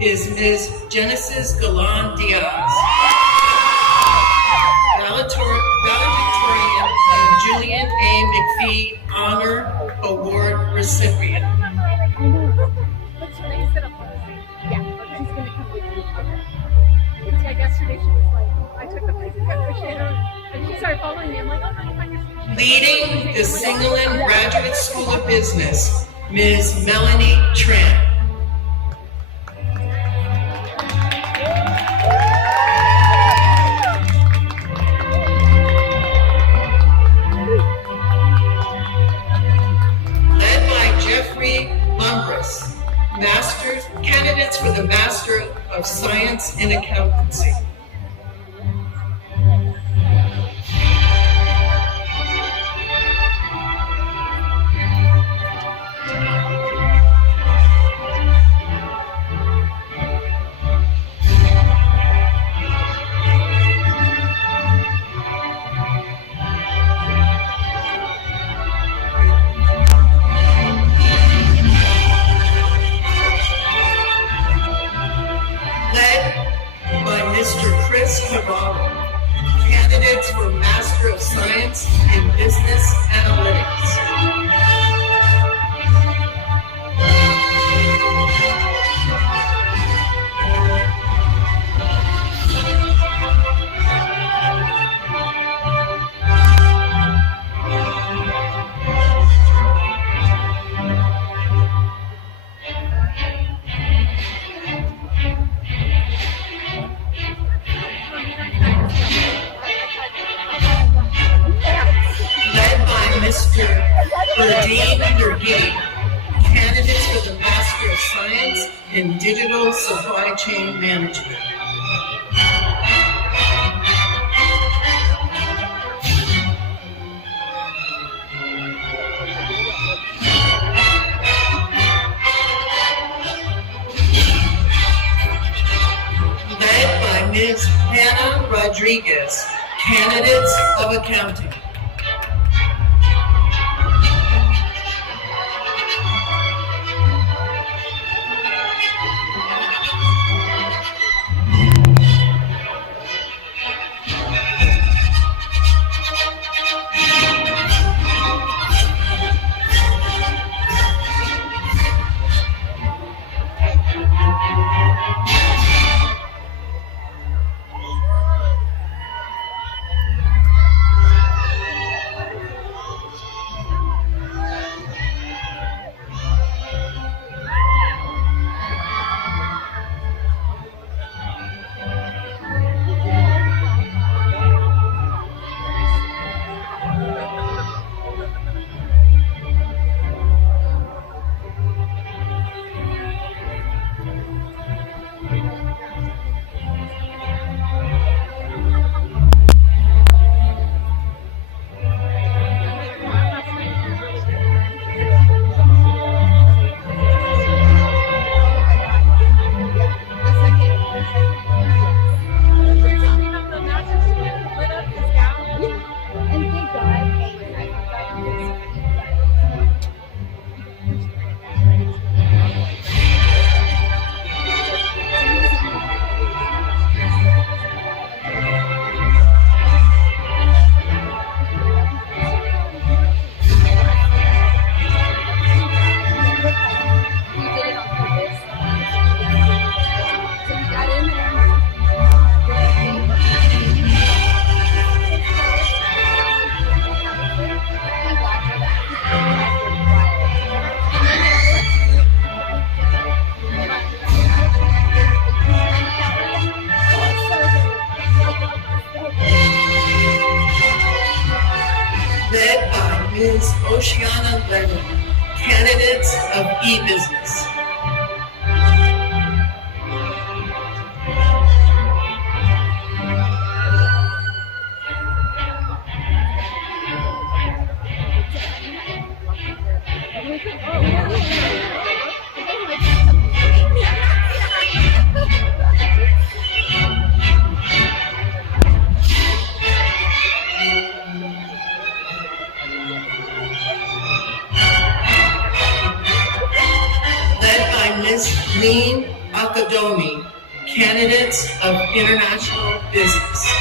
is Ms. Genesis Galan Diaz, valedictorian and Julian A. McPhee Honor Award recipient. Yesterday she was like, I took the picture and she started following me. I'm like, oh no, you find your Leading the Singleton Graduate School of Business, Ms. Melanie Trent. Led by Jeffrey Lumbris, candidates for the Master of Science in Accountancy. Candidates for Master of Science in Business Analytics. Mr. Berdine Durgee, candidates for the Master of Science in Digital Supply Chain Management. Led by Ms. Hannah Rodriguez, candidates of Accounting. Led by Ms. Oceana Lennon, candidates of e-business. Akadomi, candidates of international business.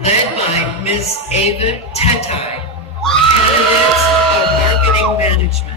Led by Ms. Ava Tetai, candidates of marketing management.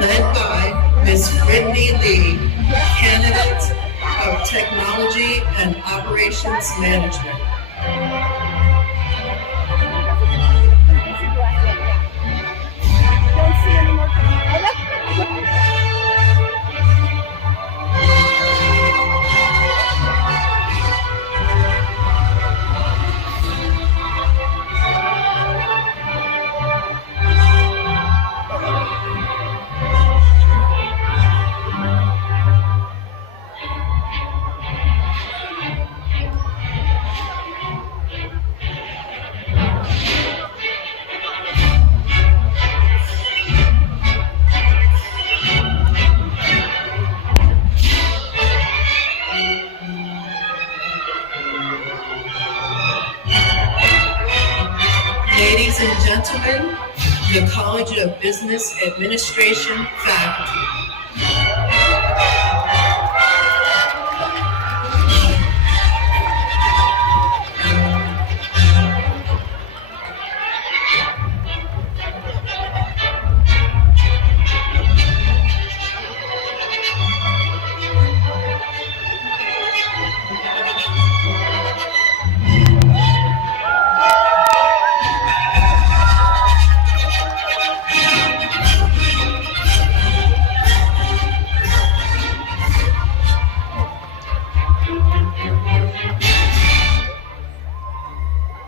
Led by Ms. Brittany Lee, candidate of Technology and Operations Management. Don't Business Administration faculty.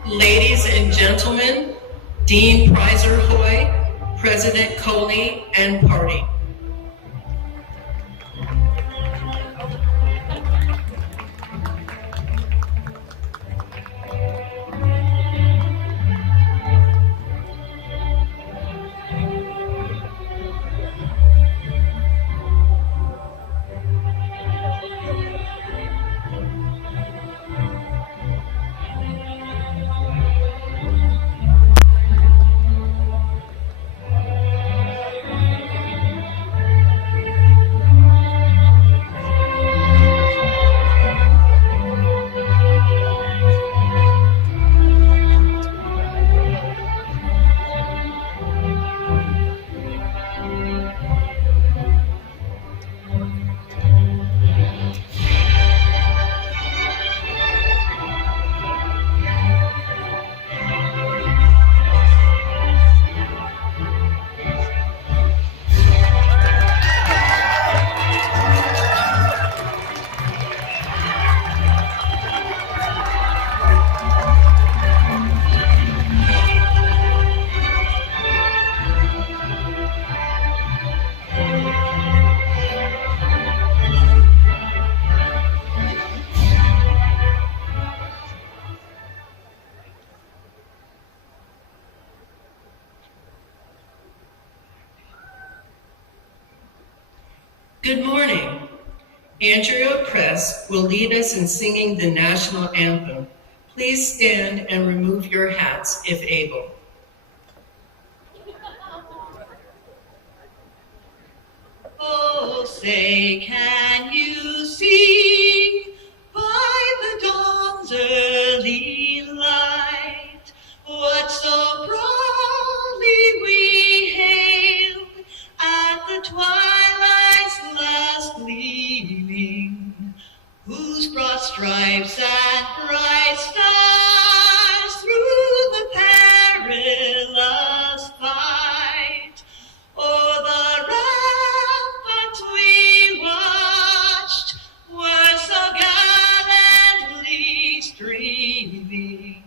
Ladies and gentlemen, Dean Preiser-Hoy, President Coley, and party. Good morning. Andrea Press will lead us in singing the national anthem. Please stand and remove your hats if able. Oh, say, can you see by the dawn's early light what so proudly we hailed at the twilight's last gleaming, whose broad stripes and bright stars through the perilous fight o'er the rampart we watched were so gallantly streaming,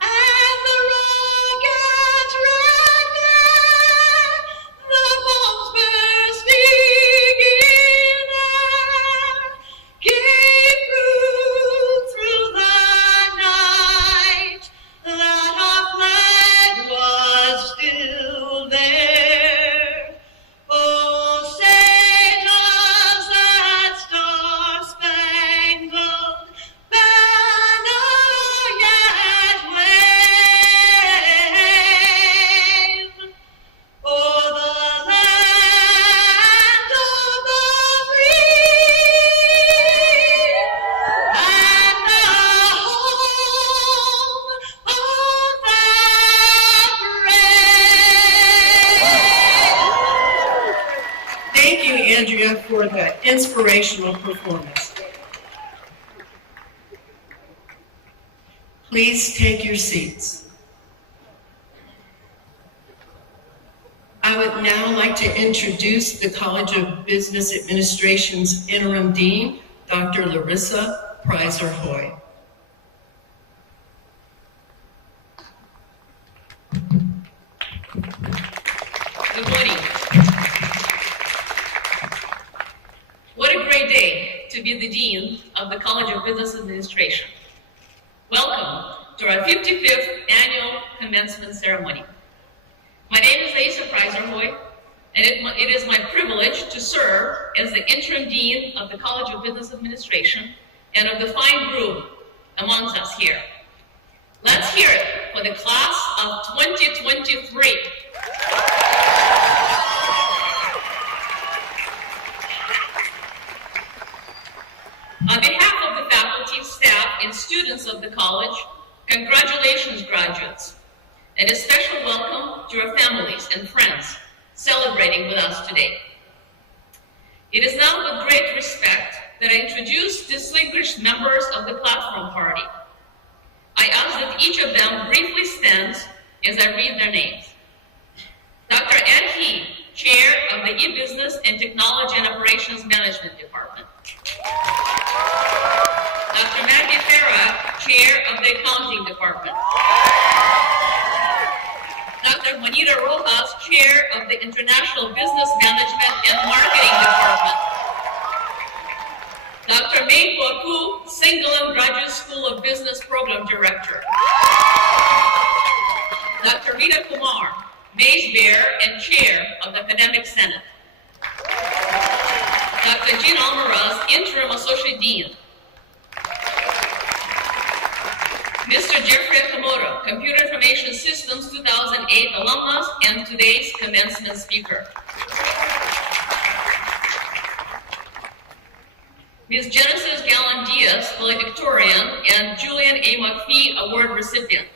and the rocket's red glare, the bombs bursting in air, gave proof through the night that our flag was still there. Oh, say does that star-spangled banner yet wave o'er the land of the free and the home of the brave? Thank you, Andrea, for that inspirational performance. Please take your seats. I would now like to introduce the College of Business Administration's Interim Dean, Dr. Larissa Preiser-Hoy. Good morning. What a great day to be the Dean of the College of Business Administration. Welcome to our 55th annual commencement ceremony. My name is Larissa Preiser-Hoy, and it is my privilege to serve as the Interim Dean of the College of Business Administration and of the fine group amongst us here. Let's hear it for the class of 2023. College, congratulations, graduates, and a special welcome to your families and friends celebrating with us today. It is now with great respect that I introduce distinguished members of the platform party. I ask that each of them briefly stands as I read their names. Dr. Ed He, Chair of the E-Business and Technology and Operations Management Department. Dr. Maggie Farah, Chair of the Accounting Department. Dr. Juanita Rojas, Chair of the International Business Management and Marketing Department. Dr. Mei Huaku, Singleton Graduate School of Business Program Director. Dr. Rita Kumar, Mace Bear and Chair of the Academic Senate. Dr. Jean Almaraz, Interim Associate Dean. Mr. Jeffrey Komodo, Computer Information Systems 2008 alumnus and today's commencement speaker. Ms. Genesis Gallan-Diaz, valedictorian and Julian A. McPhee Award recipient.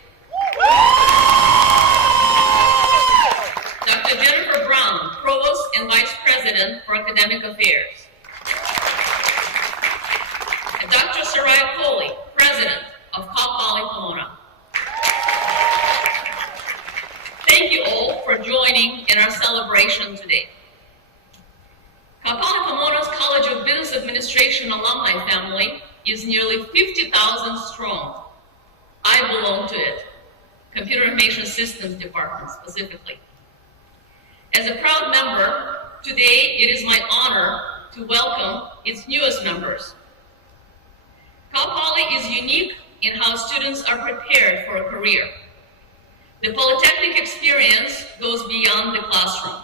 Dr. Jennifer Brown, Provost and Vice President for Academic Affairs. And Dr. Soraya Coley, President of Cal Poly Pomona. Thank you all for joining in our celebration today. Cal Poly Pomona's College of Business Administration alumni family is nearly 50,000 strong. I belong to it, Computer Information Systems Department specifically. As a proud member, today it is my honor to welcome its newest members. Cal Poly is unique in how students are prepared for a career. The Polytechnic experience goes beyond the classroom.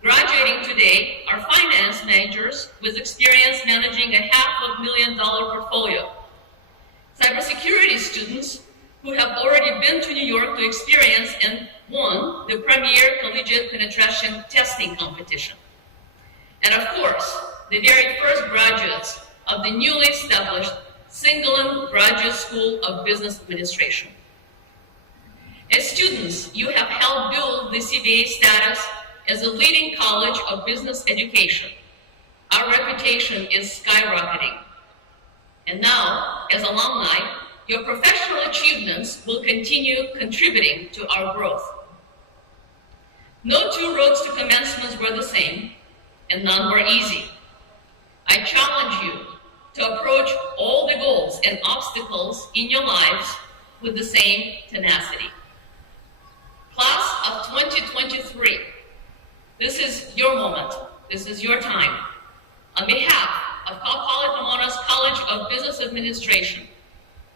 Graduating today are finance majors with experience managing a $500,000 portfolio, cybersecurity students who have already been to New York to experience and won the premier collegiate penetration testing competition, and of course, the very first graduates of the newly established Singleton Graduate School of Business Administration. As students, you have helped build the CBA status as a leading college of business education. Our reputation is skyrocketing. And now, as alumni, your professional achievements will continue contributing to our growth. No two roads to commencements were the same, and none were easy. I challenge you to approach all the goals and obstacles in your lives with the same tenacity. Class of 2023, this is your moment. This is your time. On behalf of Cal Poly Pomona's College of Business Administration,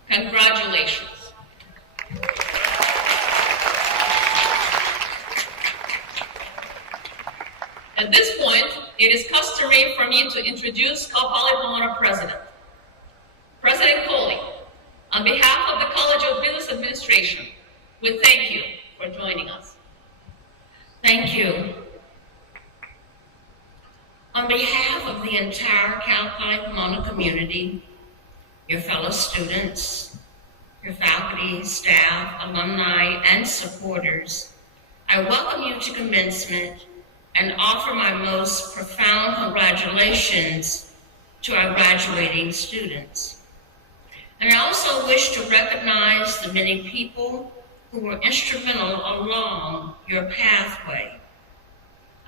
congratulations. At this point, it is customary for me to introduce Cal Poly Pomona President. President Coley, on behalf of the College of Business Administration, we thank you for joining us. Thank you. On behalf of the entire Cal Poly Pomona community, your fellow students, your faculty, staff, alumni, and supporters, I welcome you to commencement and offer my most profound congratulations to our graduating students. And I also wish to recognize the many people who were instrumental along your pathway.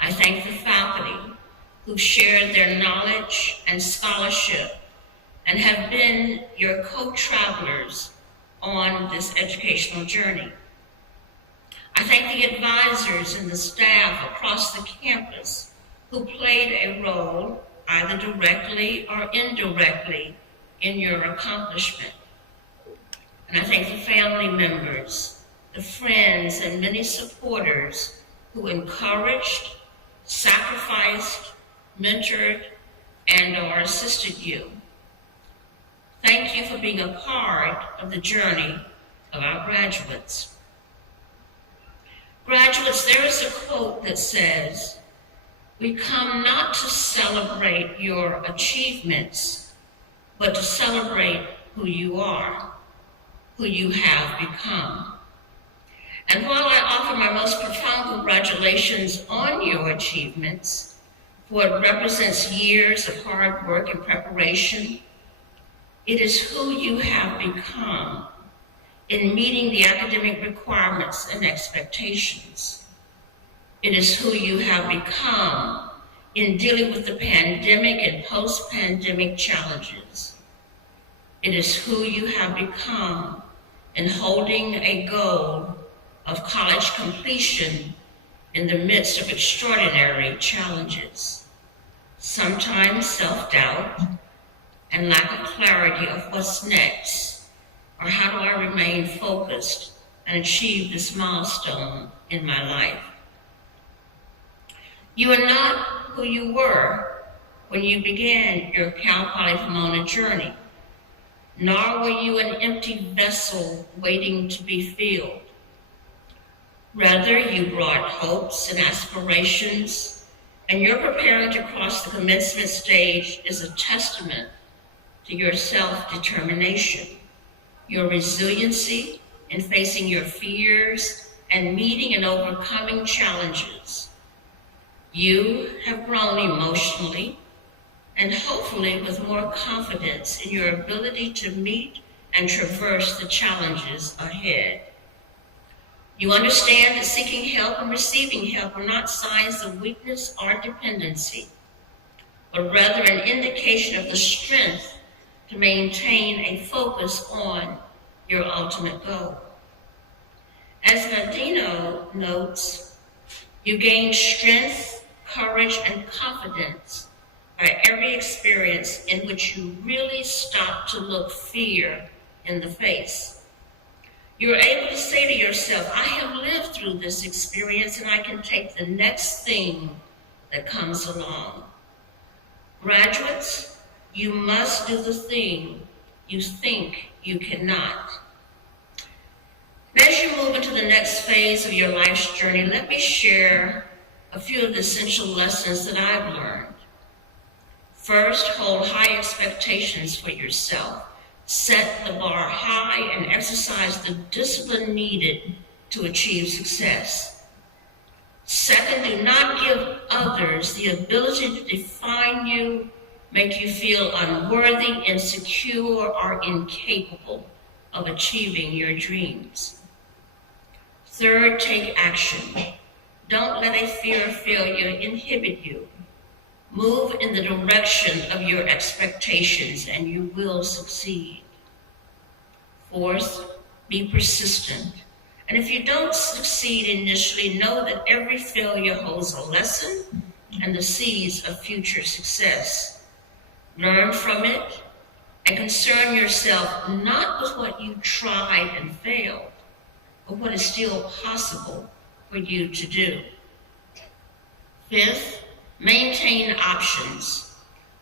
I thank the faculty who shared their knowledge and scholarship and have been your co-travelers on this educational journey. I thank the advisors and the staff across the campus who played a role, either directly or indirectly, in your accomplishment. And I thank the family members, the friends, and many supporters who encouraged, sacrificed, mentored, and/or assisted you. Thank you for being a part of the journey of our graduates. Graduates, there is a quote that says, "We come not to celebrate your achievements, but to celebrate who you are." who you have become. And while I offer my most profound congratulations on your achievements, for it represents years of hard work and preparation, it is who you have become in meeting the academic requirements and expectations. It is who you have become in dealing with the pandemic and post-pandemic challenges. It is who you have become in holding a goal of college completion in the midst of extraordinary challenges, sometimes self-doubt and lack of clarity of what's next, or how do I remain focused and achieve this milestone in my life. You are not who you were when you began your Cal Poly Pomona journey, nor were you an empty vessel waiting to be filled. Rather, you brought hopes and aspirations, and your preparing to cross the commencement stage is a testament to your self-determination, your resiliency in facing your fears and meeting and overcoming challenges. You have grown emotionally and hopefully with more confidence in your ability to meet and traverse the challenges ahead. You understand that seeking help and receiving help are not signs of weakness or dependency, but rather an indication of the strength to maintain a focus on your ultimate goal. As Nadino notes, you gain strength, courage, and confidence by every experience in which you really stop to look fear in the face. You're able to say to yourself, I have lived through this experience and I can take the next thing that comes along. Graduates, you must do the thing you think you cannot. As you move into the next phase of your life's journey, let me share a few of the essential lessons that I've learned. First, hold high expectations for yourself. Set the bar high and exercise the discipline needed to achieve success. Second, do not give others the ability to define you, make you feel unworthy, insecure, or incapable of achieving your dreams. Third, take action. Don't let a fear of failure inhibit you. Move in the direction of your expectations and you will succeed. Fourth, be persistent. And if you don't succeed initially, know that every failure holds a lesson and the seeds of future success. Learn from it and concern yourself not with what you tried and failed, but what is still possible for you to do. Fifth, maintain options.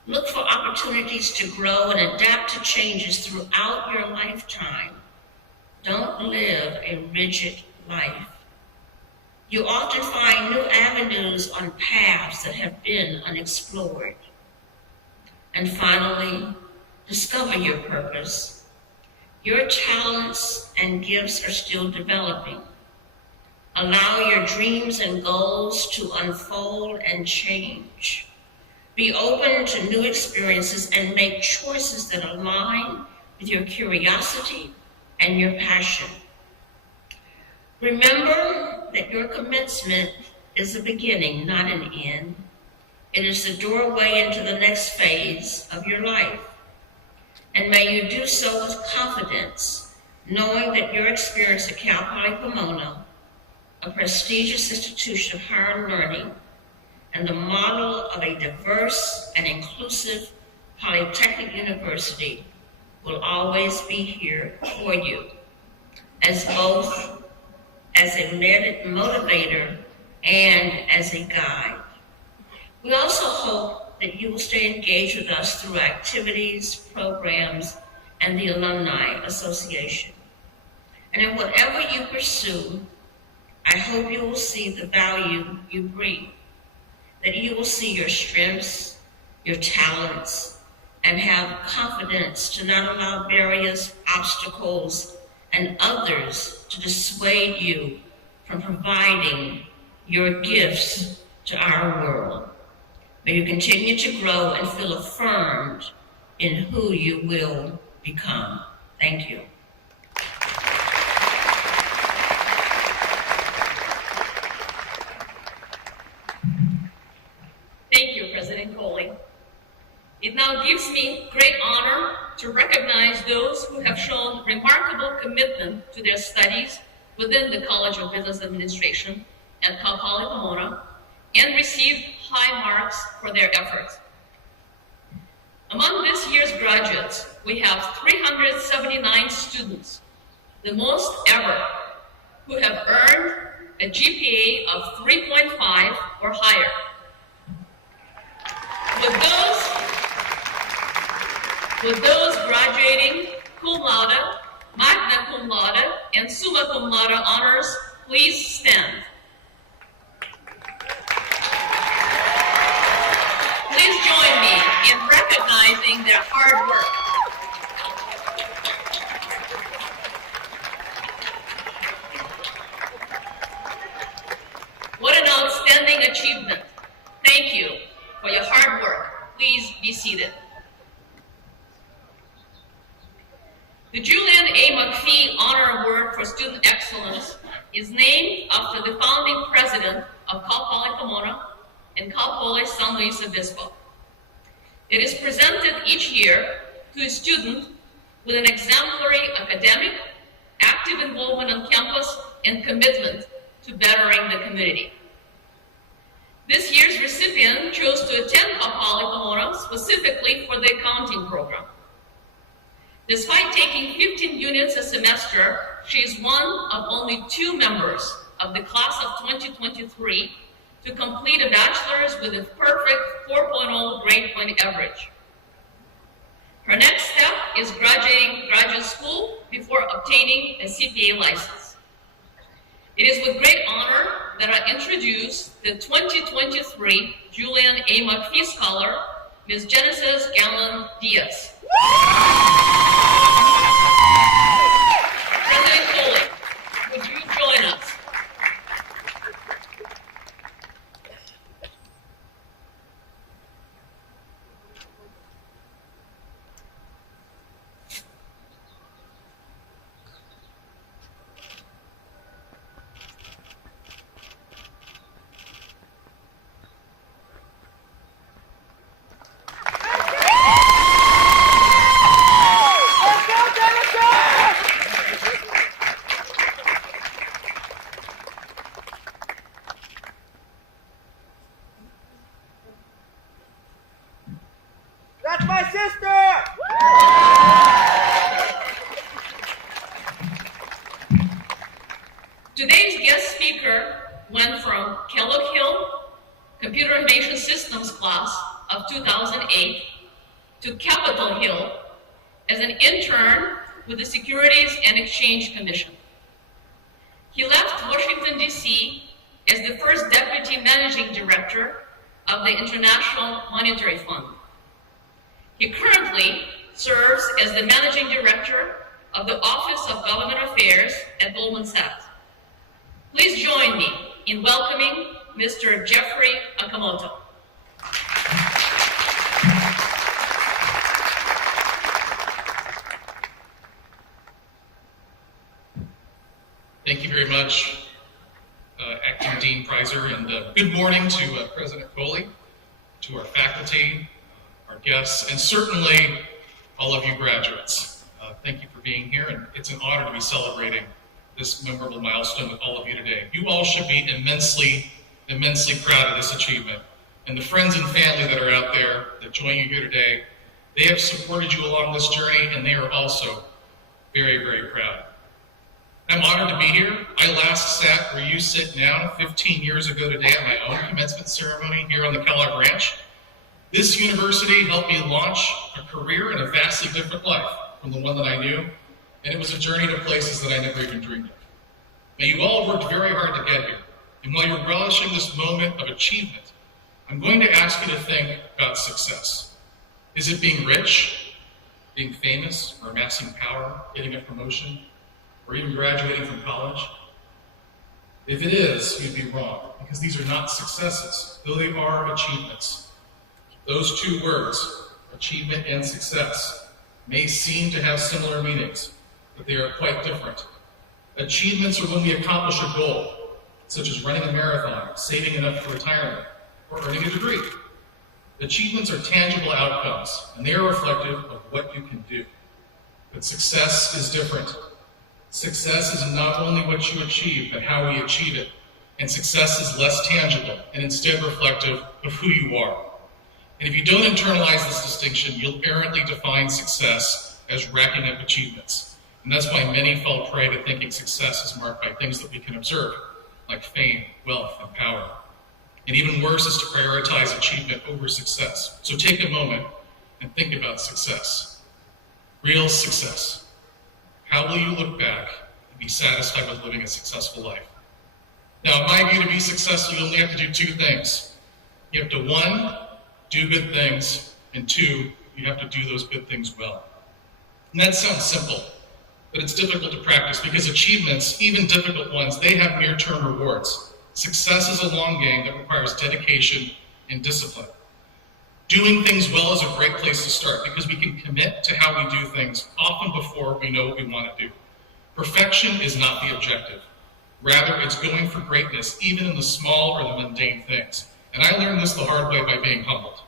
Look for opportunities to grow and adapt to changes throughout your lifetime. Don't live a rigid life. You often find new avenues on paths that have been unexplored. And finally, discover your purpose. Your talents and gifts are still developing. Allow your dreams and goals to unfold and change. Be open to new experiences and make choices that align with your curiosity and your passion. Remember that your commencement is a beginning, not an end. It is the doorway into the next phase of your life. And may you do so with confidence, knowing that your experience at Cal Poly Pomona, a prestigious institution of higher learning, and the model of a diverse and inclusive polytechnic university will always be here for you, as both as a motivator and as a guide. We also hope that you will stay engaged with us through activities, programs, and the Alumni Association. And in whatever you pursue, I hope you will see the value you bring, that you will see your strengths, your talents, and have confidence to not allow barriers, obstacles, and others to dissuade you from providing your gifts to our world. May you continue to grow and feel affirmed in who you will become. Thank you. Thank you, President Coley. It now gives me great honor to recognize those who have shown remarkable commitment to their studies within the College of Business Administration at Cal Poly Pomona and received high marks for their efforts. Among this year's graduates, we have 379 students, the most ever, who have earned a GPA of 3.5 or higher. With those graduating cum laude, magna cum laude, and summa cum laude honors, please stand. Please join me in recognizing their hard work. What an outstanding achievement. Thank you for your hard work. Please be seated. The Julian A. McPhee Honor Award for Student Excellence is named after the founding president of Cal Poly Pomona and Cal Poly San Luis Obispo. It is presented each year to a student with an exemplary academic, active involvement on campus, and commitment to bettering the community. This year's recipient chose to attend Cal Poly Pomona specifically for the accounting program. Despite taking 15 units a semester, she is one of only 2 members of the class of 2023 to complete a bachelor's with a perfect 4.0 grade point average. Her next step is graduating graduate school before obtaining a CPA license. It is with great honor that I introduce the 2023 Julian A. McPhee Scholar, Ms. Genesis Gallon Diaz. President Coley, would you join us? That's my sister! Today's guest speaker went from Kellogg Hill Computer Information Systems class of 2008 to Capitol Hill as an intern with the Securities and Exchange Commission. He left Washington, D.C. as the first Deputy Managing Director of the International Monetary Fund. He currently serves as the Managing Director of the Office of Government Affairs at Goldman Sachs. Please join me in welcoming Mr. Jeffrey Akamoto. Thank you very much, Acting Dean Preiser, and good morning to President Coley, to our faculty, our guests, and certainly all of you graduates. Thank you for being here, and it's an honor to be celebrating this memorable milestone with all of you today. You all should be immensely proud of this achievement. And the friends and family that are out there that join you here today, they have supported you along this journey, and they are also very, very proud. I'm honored to be here. I last sat where you sit now 15 years ago today at my own commencement ceremony here on the Kellogg Ranch. This university helped me launch a career in a vastly different life from the one that I knew, and it was a journey to places that I never even dreamed of. Now, you all worked very hard to get here, and while you're relishing this moment of achievement, I'm going to ask you to think about success. Is it being rich, being famous, or amassing power, getting a promotion? or even graduating from college? If it is, you'd be wrong, because these are not successes, though they are achievements. Those two words, achievement and success, may seem to have similar meanings, but they are quite different. Achievements are when we accomplish a goal, such as running a marathon, saving enough for retirement, or earning a degree. Achievements are tangible outcomes, and they are reflective of what you can do. But success is different. Success is not only what you achieve, but how we achieve it. And success is less tangible and instead reflective of who you are. And if you don't internalize this distinction, you'll errantly define success as racking up achievements. And that's why many fall prey to thinking success is marked by things that we can observe, like fame, wealth, and power. And even worse is to prioritize achievement over success. So take a moment and think about success. Real success. How will you look back and be satisfied with living a successful life? Now, in my view, to be successful, you only have to do two things. You have to, one, do good things, and two, you have to do those good things well. And that sounds simple, but it's difficult to practice because achievements, even difficult ones, they have near-term rewards. Success is a long game that requires dedication and discipline. Doing things well is a great place to start because we can commit to how we do things often before we know what we want to do. Perfection is not the objective. Rather, it's going for greatness, even in the small or the mundane things. And I learned this the hard way by being humbled.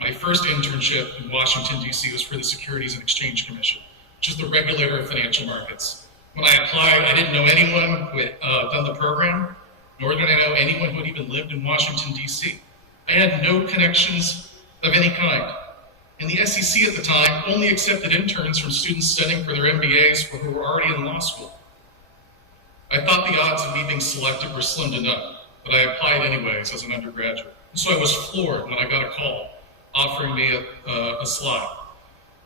My first internship in Washington, D.C. was for the Securities and Exchange Commission, which is the regulator of financial markets. When I applied, I didn't know anyone who had done the program, nor did I know anyone who had even lived in Washington, D.C. I had no connections of any kind. And the SEC at the time only accepted interns from students studying for their MBAs or who were already in law school. I thought the odds of me being selected were slim to none, but I applied anyways as an undergraduate. And so I was floored when I got a call offering me a slot.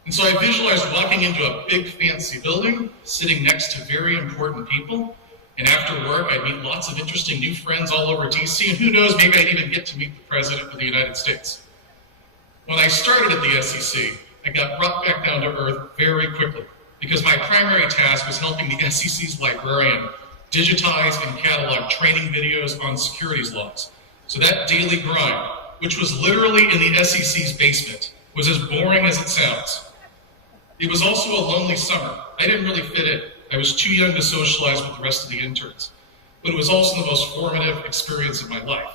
And so I visualized walking into a big fancy building, sitting next to very important people, and after work I'd meet lots of interesting new friends all over DC, and who knows, maybe I'd even get to meet the President of the United States. When I started at the SEC, I got brought back down to earth very quickly because my primary task was helping the SEC's librarian digitize and catalog training videos on securities laws. So that daily grind, which was literally in the SEC's basement, was as boring as it sounds. It was also a lonely summer. I didn't really fit in. I was too young to socialize with the rest of the interns. But it was also the most formative experience of my life.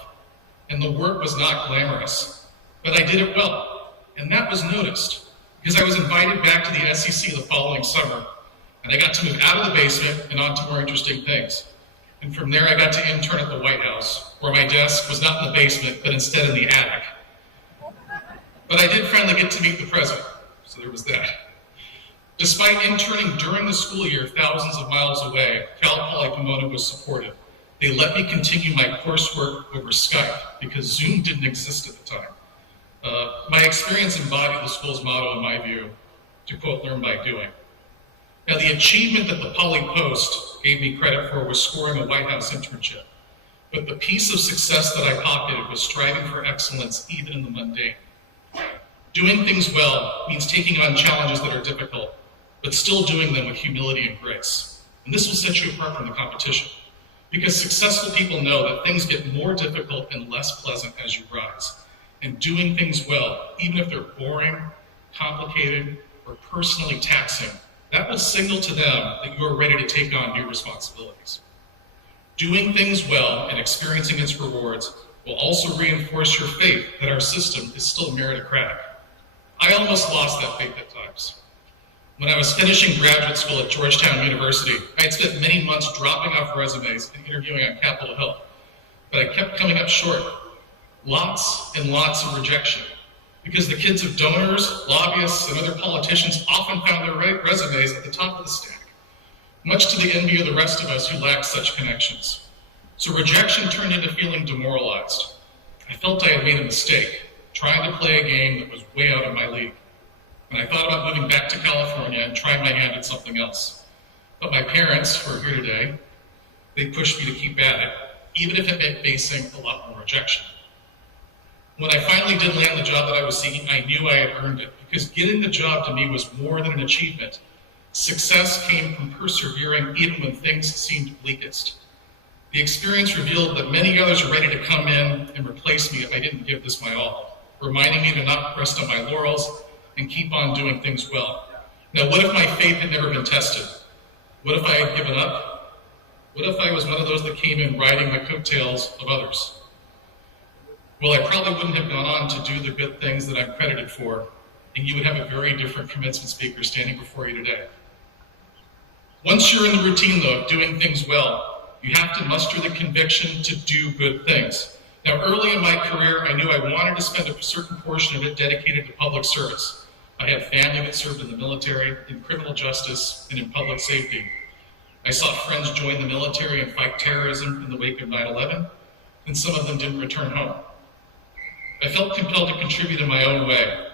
And the work was not glamorous. But I did it well, and that was noticed because I was invited back to the SEC the following summer, and I got to move out of the basement and on to more interesting things. And from there, I got to intern at the White House, where my desk was not in the basement, but instead in the attic. But I did finally get to meet the president, so there was that. Despite interning during the school year thousands of miles away, Cal Poly Pomona was supportive. They let me continue my coursework over Skype because Zoom didn't exist at the time. My experience embodied the school's motto, in my view, to quote, learn by doing. Now, the achievement that the Poly Post gave me credit for was scoring a White House internship. But the piece of success that I pocketed was striving for excellence even in the mundane. Doing things well means taking on challenges that are difficult, but still doing them with humility and grace. And this will set you apart from the competition, because successful people know that things get more difficult and less pleasant as you rise. And doing things well, even if they're boring, complicated, or personally taxing, that will signal to them that you are ready to take on new responsibilities. Doing things well and experiencing its rewards will also reinforce your faith that our system is still meritocratic. I almost lost that faith at times. When I was finishing graduate school at Georgetown University, I had spent many months dropping off resumes and interviewing on Capitol Hill, but I kept coming up short. Lots and lots of rejection, because the kids of donors, lobbyists, and other politicians often found their resumes at the top of the stack, much to the envy of the rest of us who lacked such connections. So rejection turned into feeling demoralized. I felt I had made a mistake, trying to play a game that was way out of my league. And I thought about moving back to California and trying my hand at something else. But my parents, who are here today, they pushed me to keep at it, even if it meant facing a lot more rejection. When I finally did land the job that I was seeking, I knew I had earned it, because getting the job to me was more than an achievement. Success came from persevering even when things seemed bleakest. The experience revealed that many others were ready to come in and replace me if I didn't give this my all, reminding me to not rest on my laurels and keep on doing things well. Now, what if my faith had never been tested? What if I had given up? What if I was one of those that came in riding the coattails of others? Well, I probably wouldn't have gone on to do the good things that I'm credited for, and you would have a very different commencement speaker standing before you today. Once you're in the routine, though, of doing things well, you have to muster the conviction to do good things. Now, early in my career, I knew I wanted to spend a certain portion of it dedicated to public service. I had family that served in the military, in criminal justice, and in public safety. I saw friends join the military and fight terrorism in the wake of 9/11, and some of them didn't return home. I felt compelled to contribute in my own way.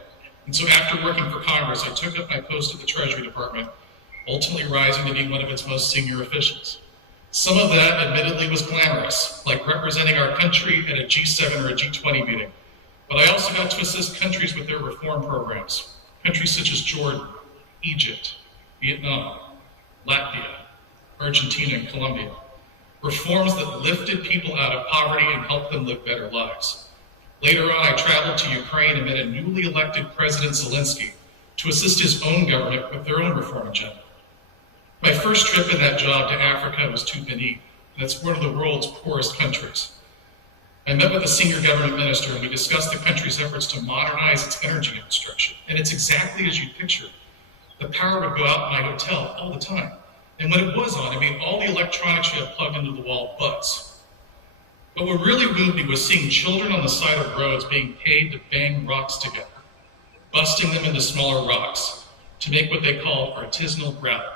And so after working for Congress, I took up my post at the Treasury Department, ultimately rising to be one of its most senior officials. Some of that admittedly was glamorous, like representing our country at a G7 or a G20 meeting. But I also got to assist countries with their reform programs. Countries such as Jordan, Egypt, Vietnam, Latvia, Argentina, and Colombia. Reforms that lifted people out of poverty and helped them live better lives. Later on, I traveled to Ukraine and met a newly elected President Zelensky to assist his own government with their own reform agenda. My first trip in that job to Africa was to Benin, and it's one of the world's poorest countries. I met with a senior government minister, and we discussed the country's efforts to modernize its energy infrastructure. And it's exactly as you pictured. The power would go out in my hotel all the time. And when it was on, I mean, all the electronics you had plugged into the wall buzz. But what really moved me was seeing children on the side of roads being paid to bang rocks together, busting them into smaller rocks to make what they called artisanal gravel.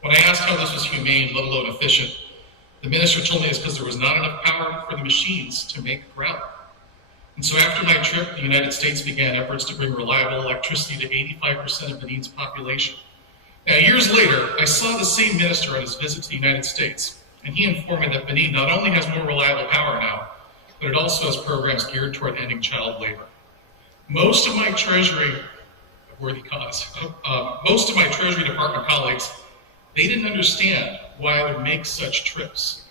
When I asked how this was humane, let alone efficient, the minister told me it's because there was not enough power for the machines to make gravel. And so after my trip, the United States began efforts to bring reliable electricity to 85% of Benin's population. Now, years later, I saw the same minister on his visit to the United States, and he informed me that Benin not only has more reliable power now, but it also has programs geared toward ending child labor. Most of my Treasury Department colleagues, they didn't understand why I would make such trips.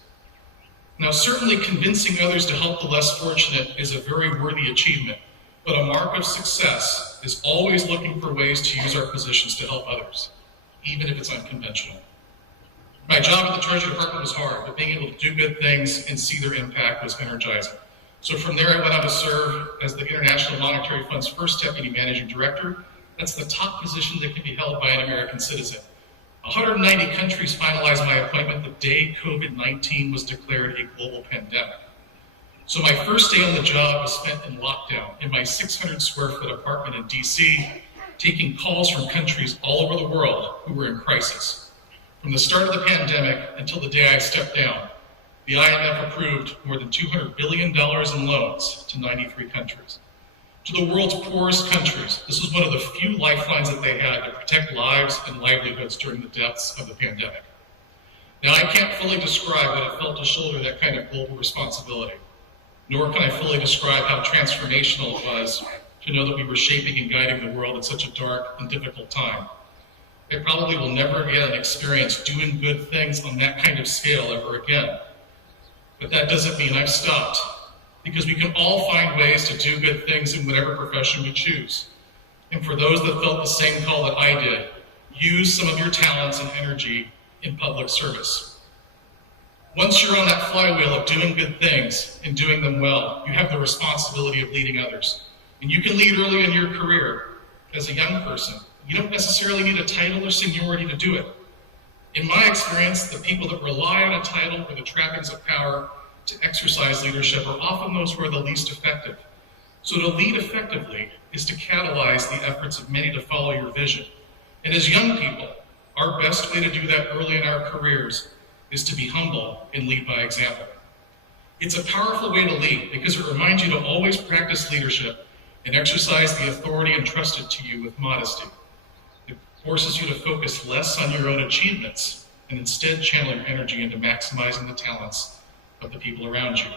Now, certainly convincing others to help the less fortunate is a very worthy achievement, but a mark of success is always looking for ways to use our positions to help others, even if it's unconventional. My job at the Treasury Department was hard, but being able to do good things and see their impact was energizing. So from there, I went on to serve as the International Monetary Fund's first Deputy Managing Director. That's the top position that can be held by an American citizen. 190 countries finalized my appointment the day COVID-19 was declared a global pandemic. So my first day on the job was spent in lockdown in my 600 square foot apartment in DC, taking calls from countries all over the world who were in crisis. From the start of the pandemic until the day I stepped down, the IMF approved more than $200 billion in loans to 93 countries. To the world's poorest countries, this was one of the few lifelines that they had to protect lives and livelihoods during the depths of the pandemic. Now, I can't fully describe what it felt to shoulder that kind of global responsibility, nor can I fully describe how transformational it was to know that we were shaping and guiding the world at such a dark and difficult time. I probably will never again experience doing good things on that kind of scale ever again. But that doesn't mean I've stopped, because we can all find ways to do good things in whatever profession we choose. And for those that felt the same call that I did, use some of your talents and energy in public service. Once you're on that flywheel of doing good things and doing them well, you have the responsibility of leading others. And you can lead early in your career as a young person. You don't necessarily need a title or seniority to do it. In my experience, the people that rely on a title or the trappings of power to exercise leadership are often those who are the least effective. So to lead effectively is to catalyze the efforts of many to follow your vision. And as young people, our best way to do that early in our careers is to be humble and lead by example. It's a powerful way to lead because it reminds you to always practice leadership and exercise the authority entrusted to you with modesty. It forces you to focus less on your own achievements and instead channel your energy into maximizing the talents of the people around you.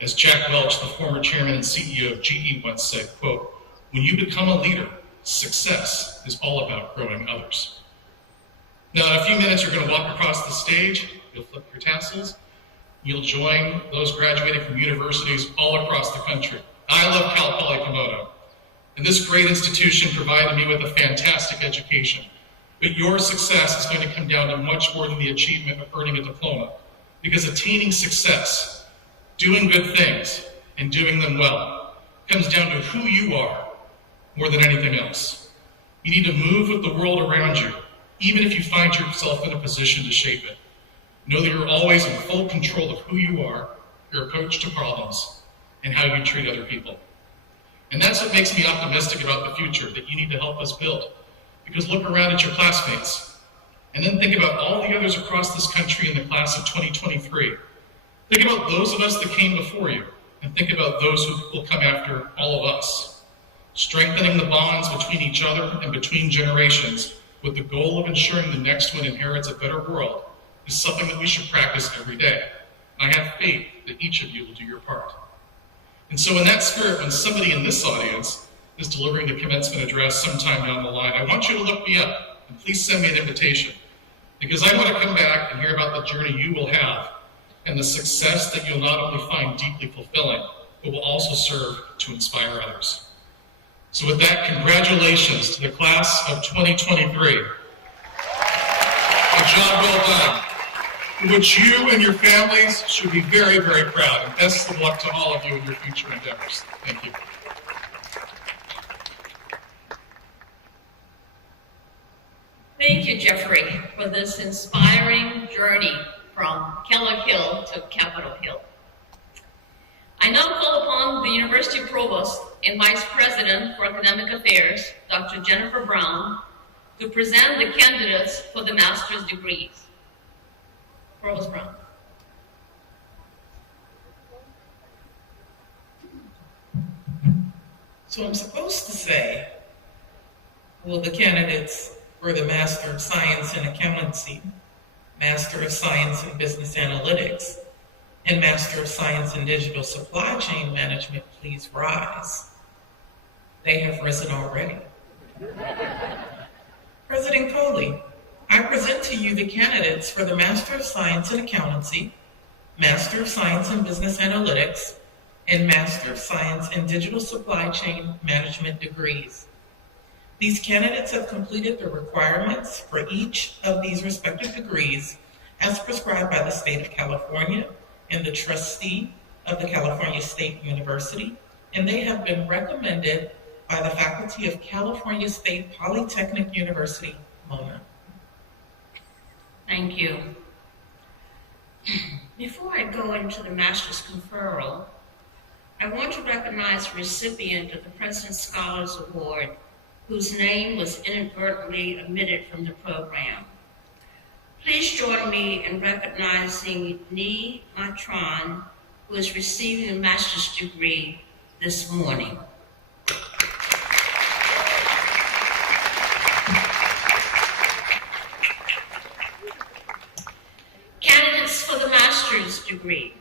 As Jack Welch, the former chairman and CEO of GE once said, quote, "When you become a leader, Success is all about growing others. Now, in a few minutes, you're going to walk across the stage, you'll flip your tassels, you'll join those graduating from universities all across the country. I love Cal Poly Pomona, and this great institution provided me with a fantastic education. But your success is going to come down to much more than the achievement of earning a diploma, because attaining success, doing good things, and doing them well comes down to who you are more than anything else. You need to move with the world around you, even if you find yourself in a position to shape it. Know that you're always in full control of who you are, your approach to problems, and how you treat other people. And that's what makes me optimistic about the future that you need to help us build. Because look around at your classmates, and then think about all the others across this country in the class of 2023. Think about those of us that came before you, and think about those who will come after all of us. Strengthening the bonds between each other and between generations with the goal of ensuring the next one inherits a better world is something that we should practice every day. And I have faith that each of you will do your part. And so in that spirit, when somebody in this audience is delivering the commencement address sometime down the line, I want you to look me up and please send me an invitation, because I want to come back and hear about the journey you will have and the success that you'll not only find deeply fulfilling, but will also serve to inspire others. So with that, congratulations to the class of 2023. A job well done, for which you and your families should be very, very proud. And best of luck to all of you in your future endeavors. Thank you. Thank you, Jeffrey, for this inspiring journey from Kellogg Hill to Capitol Hill. I now call upon the University Provost and Vice President for Academic Affairs, Dr. Jennifer Brown, to present the candidates for the master's degrees. Provost Brown. So I'm supposed to say, will the candidates for the Master of Science in Accountancy, Master of Science in Business Analytics, and Master of Science in Digital Supply Chain Management please rise? They have risen already. President Coley, I present to you the candidates for the Master of Science in Accountancy, Master of Science in Business Analytics, and Master of Science in Digital Supply Chain Management degrees. These candidates have completed the requirements for each of these respective degrees as prescribed by the state of California and the trustee of the California State University, and they have been recommended by the faculty of California State Polytechnic University, Pomona. Thank you. Before I go into the Master's Conferral, I want to recognize the recipient of the President's Scholars Award, whose name was inadvertently omitted from the program. Please join me in recognizing Ni Matron, who is receiving a master's degree this morning. Candidates for the master's degree.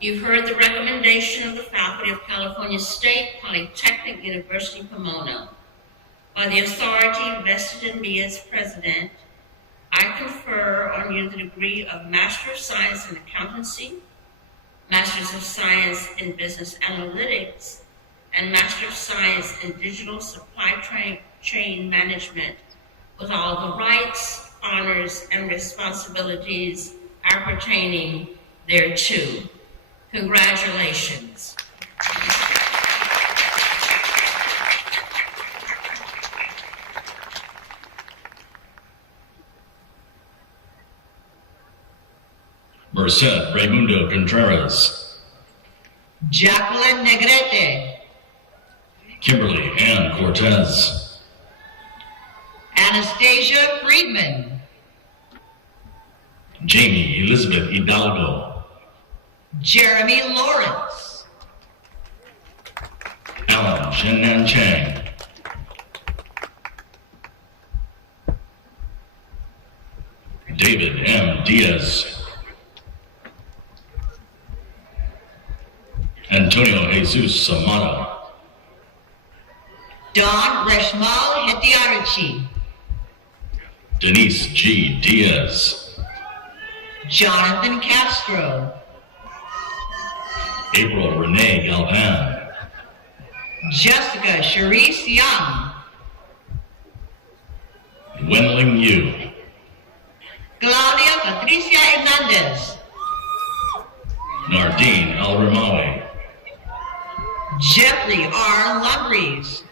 You've heard the recommendation of the faculty of California State Polytechnic University, Pomona. By the authority vested in me as president, I confer on you the degree of Master of Science in Accountancy, Masters of Science in Business Analytics, and Master of Science in Digital Supply Chain Management, with all the rights, honors, and responsibilities appertaining thereto. Congratulations. Merced Raimundo Contreras. Jacqueline Negrete. Kimberly Ann Cortez. Anastasia Friedman. Jamie Elizabeth Hidalgo. Jeremy Lawrence. Alan Shennan Chang. David M. Diaz. Antonio Jesus Amado. Don Reshmal Hetiarachi. Denise G. Diaz. Jonathan Castro. April Renee Galvan. Jessica Cherise Young. Wenling Yu. Claudia Patricia Hernandez. Nardine Al-Ramawi. Jeffrey R. Lumbries.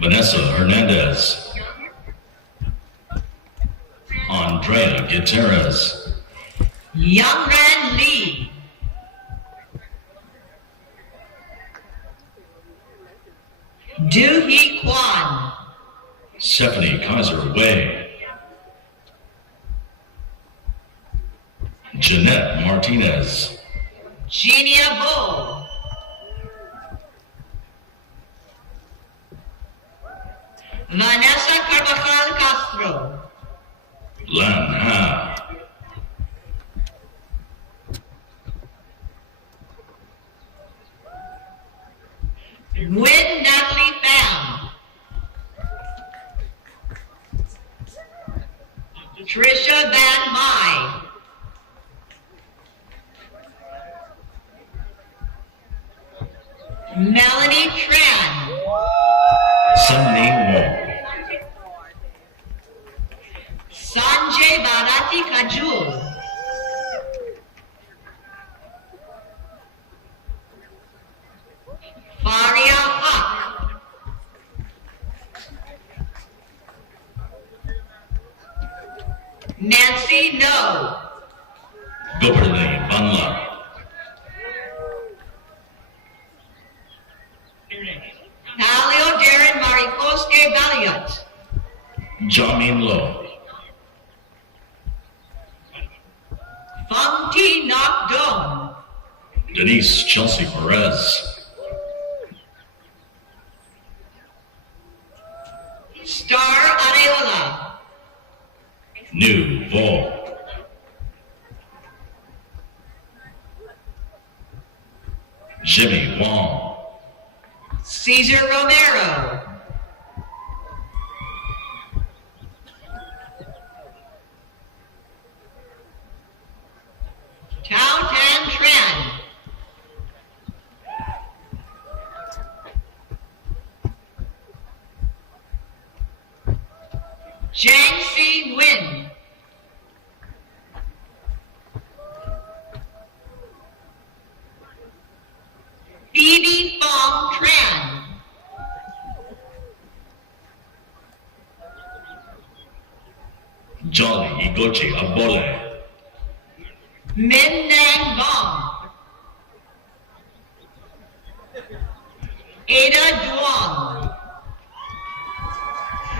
Vanessa Hernandez. Andrea Gutierrez. Young Ran Lee. Doohee Kwan. Stephanie Kaiser Wei. Jeanette Martinez. Genia Bull. Vanessa Carvajal Castro. Lan Ha. Win Natalie Pham. Trisha Van Mai. Melanie Tran. Sunny Wong. Sanjay Bharati Kajul. Faria Haq. Nancy No. Goperli Banla. Talio Darren Marikoske Valiant. Jamin Lo. Fung T. Nok Dong. Denise Chelsea Perez. Star Areola. New Vo. Jimmy Wong. Cesar Romero. Tao Tan Tran. Jang Si Win. Phoebe Fong Tran. Jolly Igochi Abole. Min Nang Bong. Ada Duong.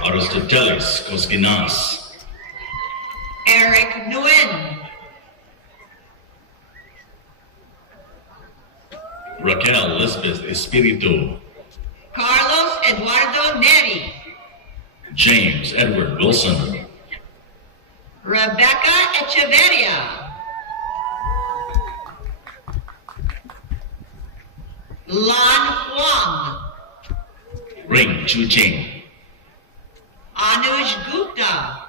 Aristoteles Koskinas. Eric Nguyen. Raquel Lisbeth Espiritu. Carlos Eduardo Neri. James Edward Wilson. Rebecca Echeverria. Lan Huang. Ring Chu Ching. Anuj Gupta.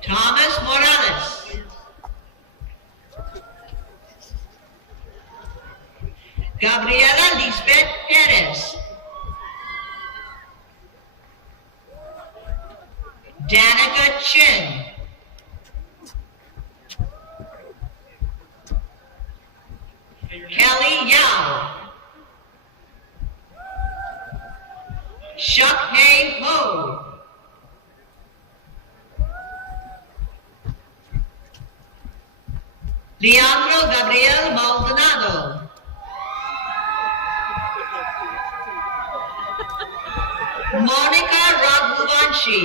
Thomas Morales. Gabriela Lisbeth Perez. Danica Chin. Kelly Yao. Shuk Hei Ho. Leandro Gabriel Maldonado. Monica Raghuvanshi.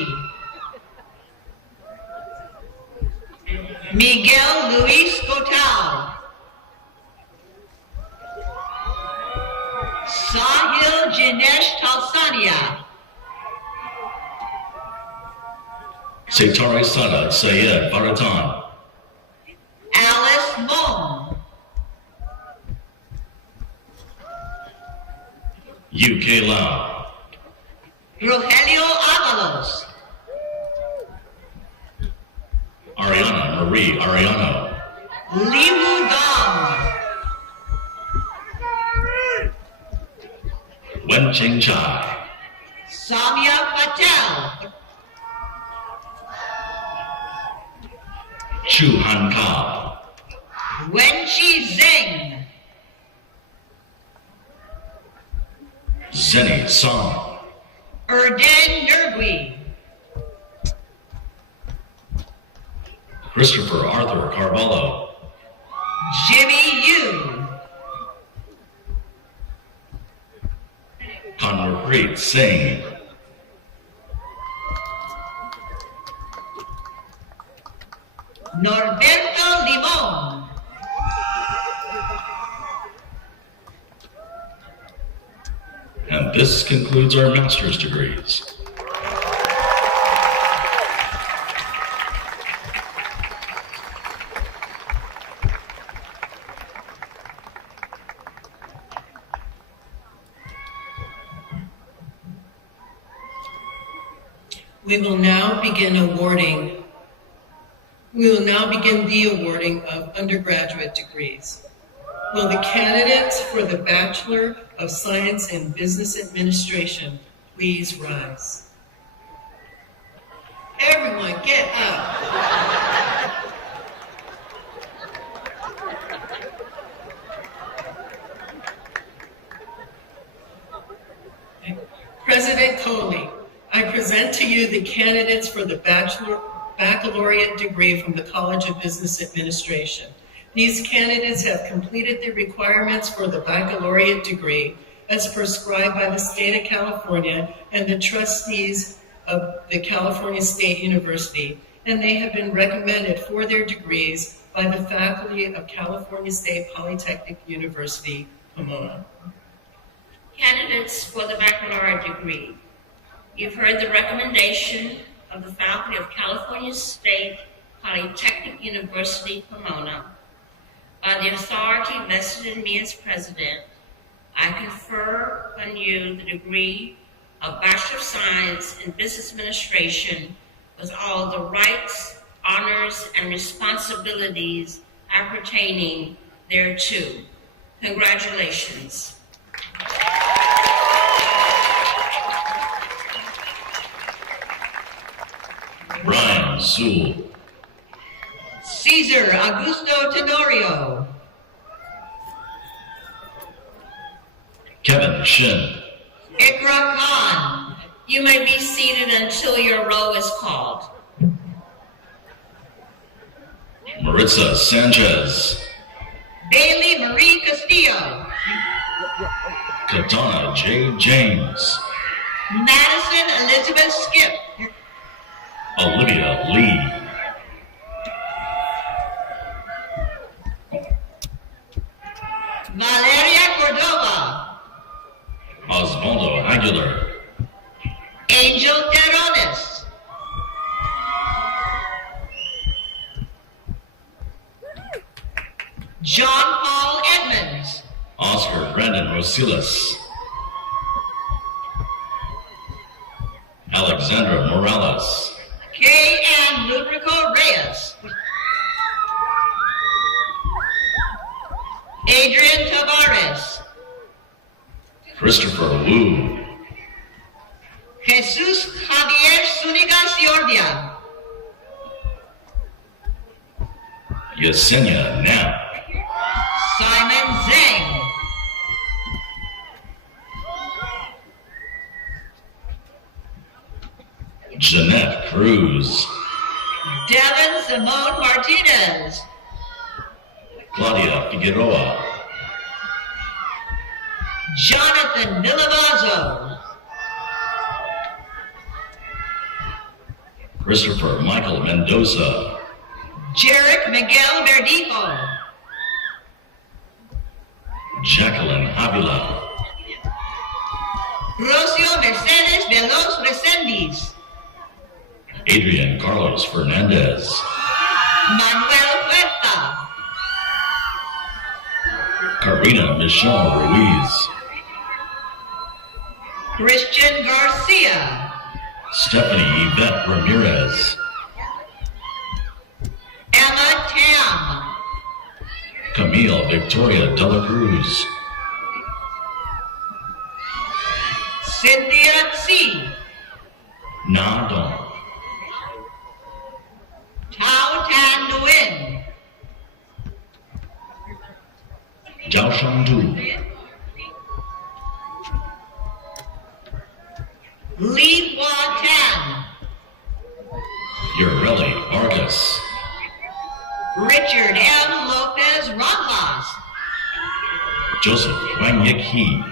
Miguel Luis Cotal. Sahil Jinesh Talsania. Sektari Sadat Syed Baratan. UK Lau, Rogelio Avalos. Ariana Marie Ariano, Limu Dong. Wen Ching Chai, Samya Patel. Chu Han Kao, Wenchi Zeng. Zenny Song, Erden Nergui. Christopher Arthur Carvalho, Jimmy Yu. Kanwarpreet Singh, Norberto Limon. and this concludes our master's degrees. We will now begin the awarding of undergraduate degrees. Will the candidates for the Bachelor of Science in Business Administration please rise? Everyone get up. President Coley, I present to you the candidates for the baccalaureate degree from the College of Business Administration. These candidates have completed the requirements for the baccalaureate degree as prescribed by the state of California and the trustees of the California State University, and they have been recommended for their degrees by the faculty of California State Polytechnic University, Pomona. Candidates for the baccalaureate degree. You've heard the recommendation of the faculty of California State Polytechnic University, Pomona. By the authority vested in me as president, I confer on you the degree of Bachelor of Science in Business Administration with all the rights, honors, and responsibilities appertaining thereto. Congratulations. Brian Sewell, Cesar Augusto Tenorio. Kevin Shin, Ikra Khan. You may be seated until your roll is called. Maritza Sanchez, Bailey Marie Castillo. Katana J. James, Madison Elizabeth Skip. Olivia Lee, Valeria Cordova. Osvaldo Aguilar, Angel Terrones. John Paul Edmonds. Oscar Brandon Rosilas, Alexandra Morales, Kay Ann Lubrico Reyes. Adrian Tavares. Christopher Wu, Jesus Javier Zuniga Ciordia. Yesenia Knapp, Simon Zhang. Jeanette Cruz, Devin Simone Martinez. Claudia Figueroa, Jonathan Milavazo. Christopher Michael Mendoza, Jarek Miguel Verdijo. Jacqueline Avila, Rocio Mercedes de los Resendiz. Adrian Carlos Fernandez, Manuel Huerta. Karina Michelle Ruiz, Christian Garcia, Stephanie Yvette Ramirez, Emma Tam, Camille Victoria De La Cruz, Cynthia Tsi, Na Dong, Tao Tan Nguyen, Zhao Shangdu, Li Hua Tan, Ureli Vargas, Richard M. Lopez Rojas, Joseph Wang Yik Hee,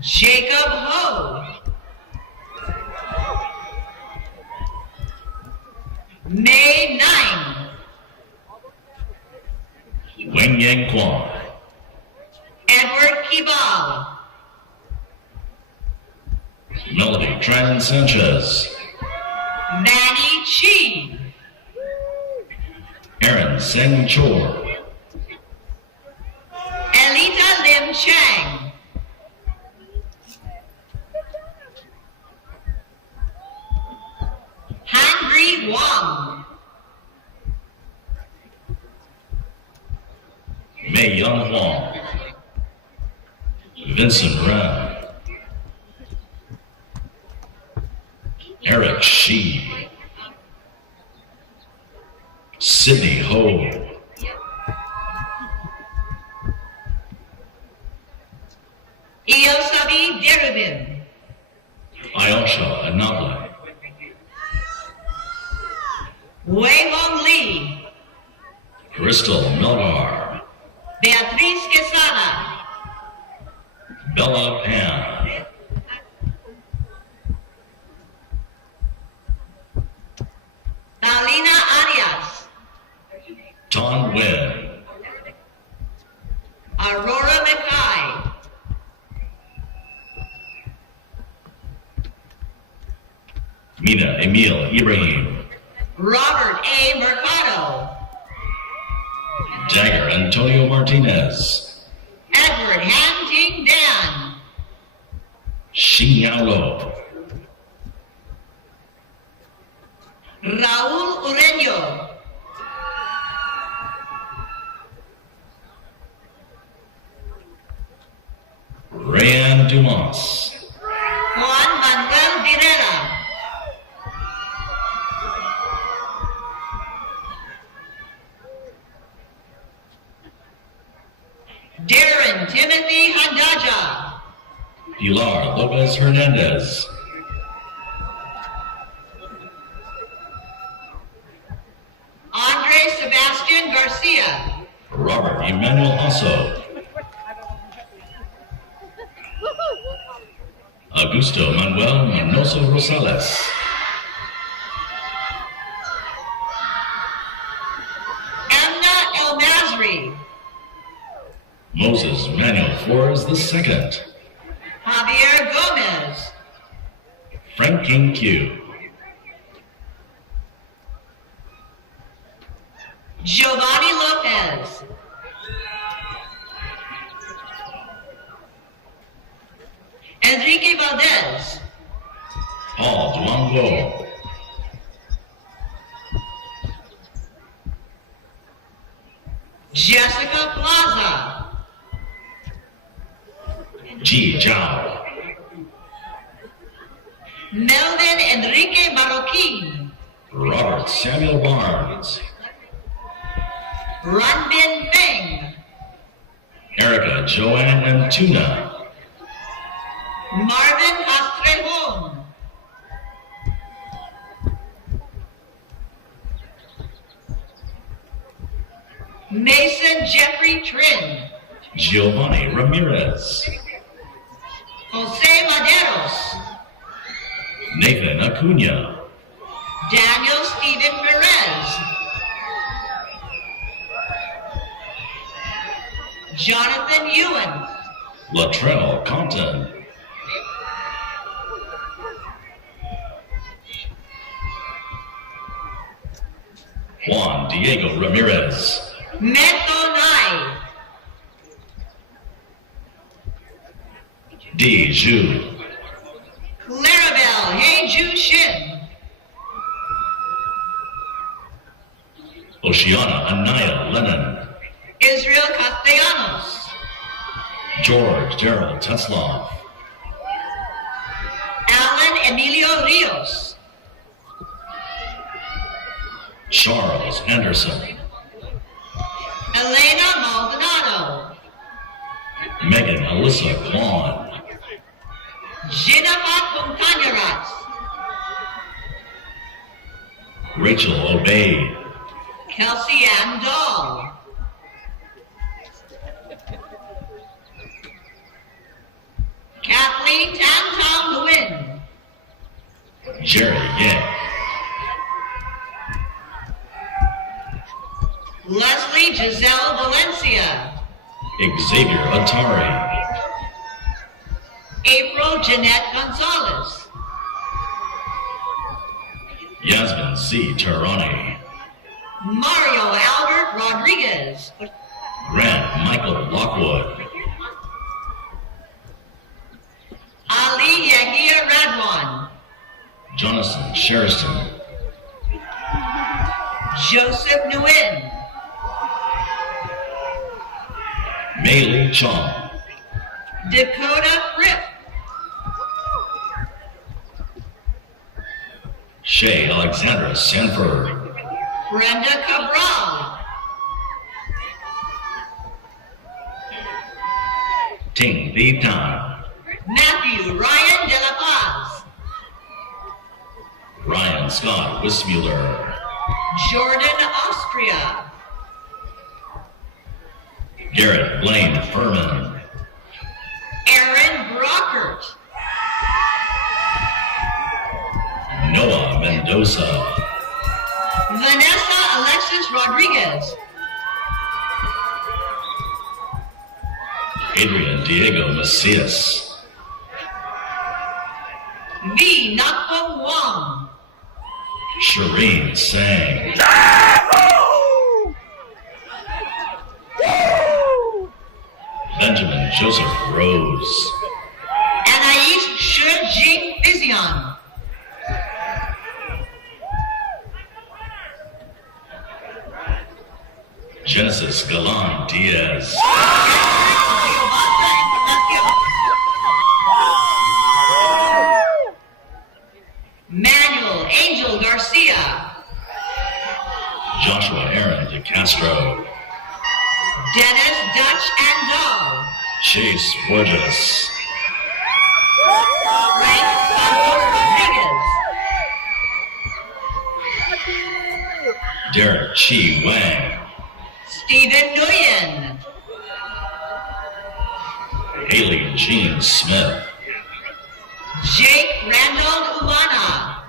Jacob Ho, May 9, Wen Yang Kwong, Edward Kibal, Melody Tran Sanchez, Manny Chi, Aaron Seng Chor, Elita Lim Chang, Hangri Wang, Mei Young Huang, Vincent Ram, Eric Shi, Sydney Ho, Iosabi Derubin, Ayosha Anable, Wei Hong Lee, Crystal Melgar, Beatriz Quesada, Bella Pan, Paulina Arias, Ton Wen, Aurora Mackay, Mina Emil Ibrahim, Robert A. Mercado, Jagger Antonio Martinez, Edward Han Ting Dan, Xin Yao Lo, Raul Ureño, Rayanne Dumas, Juan Manuel Virera, Darren Timothy Handaja, Pilar Lopez Hernandez, Andre Sebastian Garcia, Robert Emmanuel Osso, Augusto Manuel Manoso Rosales, Emna El Masri, Moses Manuel Flores II, Javier Gomez, Frank King Q, Giovanni Lopez, Enrique Valdez, Paul Duango, Jessica Plaza, Ji Zhao, Melvin Enrique Marroquin, Robert Samuel Barnes, Ranbin Feng, Erica Joanne Antuna, Marvin Castrejon, Mason Jeffrey Trin, Giovanni Ramirez, Jose Maderos, Nathan Acuna, Daniel Stephen Perez, Jonathan Ewan, Latrell Compton, Juan Diego Ramirez, Meto Nai, D. Zhu, Oceana Anaya Lennon. Israel Castellanos, George Gerald Tetzloff. Alan Emilio Rios, Charles Anderson. Elena Maldonado, Megan Alyssa Kwan. Jennifer Puntañerat, Rachel Obey. Kelsey Ann Dahl, Kathleen Tam Tam Lewin, Jerry Yang. Leslie Giselle Valencia, Xavier Atari. April Jeanette Gonzalez, Yasmin Z. Tarani. Mario Albert Rodriguez, Grant Michael Lockwood. Ali Yahia Radwan, Jonathan Sheriston. Joseph Nguyen, Mei Ling Chong. Dakota Fripp, Shay Alexandra Sanford. Brenda Cabral, Ting Thi Tan. Matthew Ryan De La Paz, Ryan Scott Wismuller. Jordan Austria, Garrett Blaine Furman. Aaron Brockert, Noah Mendoza. Vanessa Alexis Rodriguez, Adrian Diego Macias. V. Nakpong Wong, Shireen Sang. Benjamin Joseph Rose. Anais Shujing Fizion, Genesis Galan Diaz. Manuel Angel Garcia, Joshua Aaron De Castro. Dennis Dutch and Dahl, Chase Borges. Frank Santos Rodriguez, Derek Chi Wang. Stephen Nguyen, Haley Jean Smith. Jake Randall Uwana,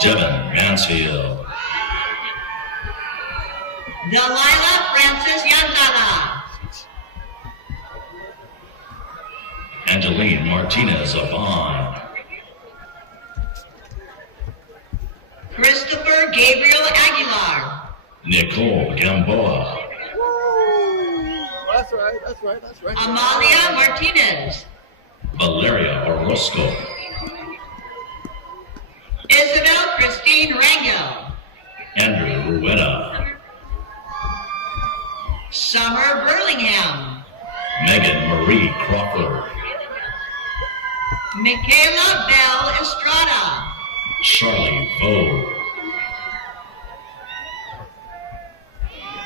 Devin Mansfield. Delilah Francis Yantala, Angeline Martinez Avon. Christopher Gabriel Aguilar, Nicole Gamboa. That's right, that's right, that's right. Amalia Martinez, Valeria Orozco. Isabel Christine Rangel, Andrew Rueda. Summer Burlingham, Megan Marie Crawford. Michaela Bell Estrada, Charlie Vo.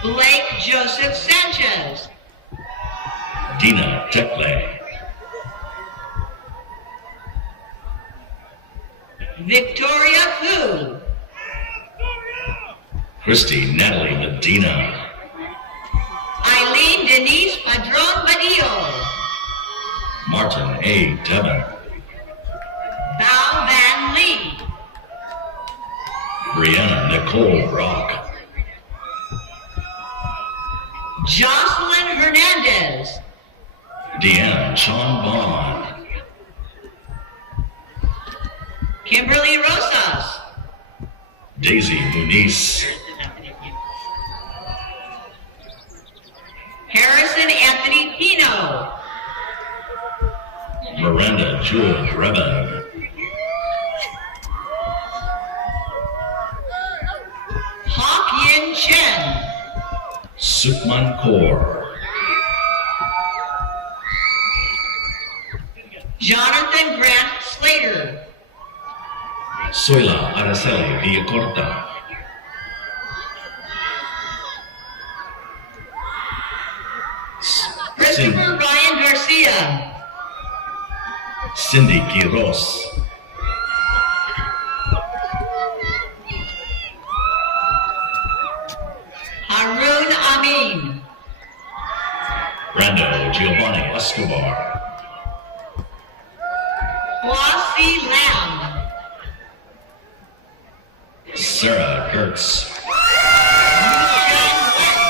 Blake Joseph Sanchez, Dina Tekle. Victoria Fu, Christy Natalie Medina. Eileen Denise Padron Badillo, Martin A. Devon. Bao Van Lee, Brianna Nicole Brock. Jocelyn Hernandez, Deanna Sean Bond. Kimberly Rosas, Daisy Muniz. Harrison Anthony Pino, Miranda Jewel Brevin. Hawk Yin Chen. Sukman Kaur, Jonathan Grant Slater. Soyla Araceli Villacorta, Christopher Ryan Garcia. Cindy Quiroz, Harun Amin. Brando Giovanni Escobar, Huasi Lam. Sarah Gertz, Yushan Wen.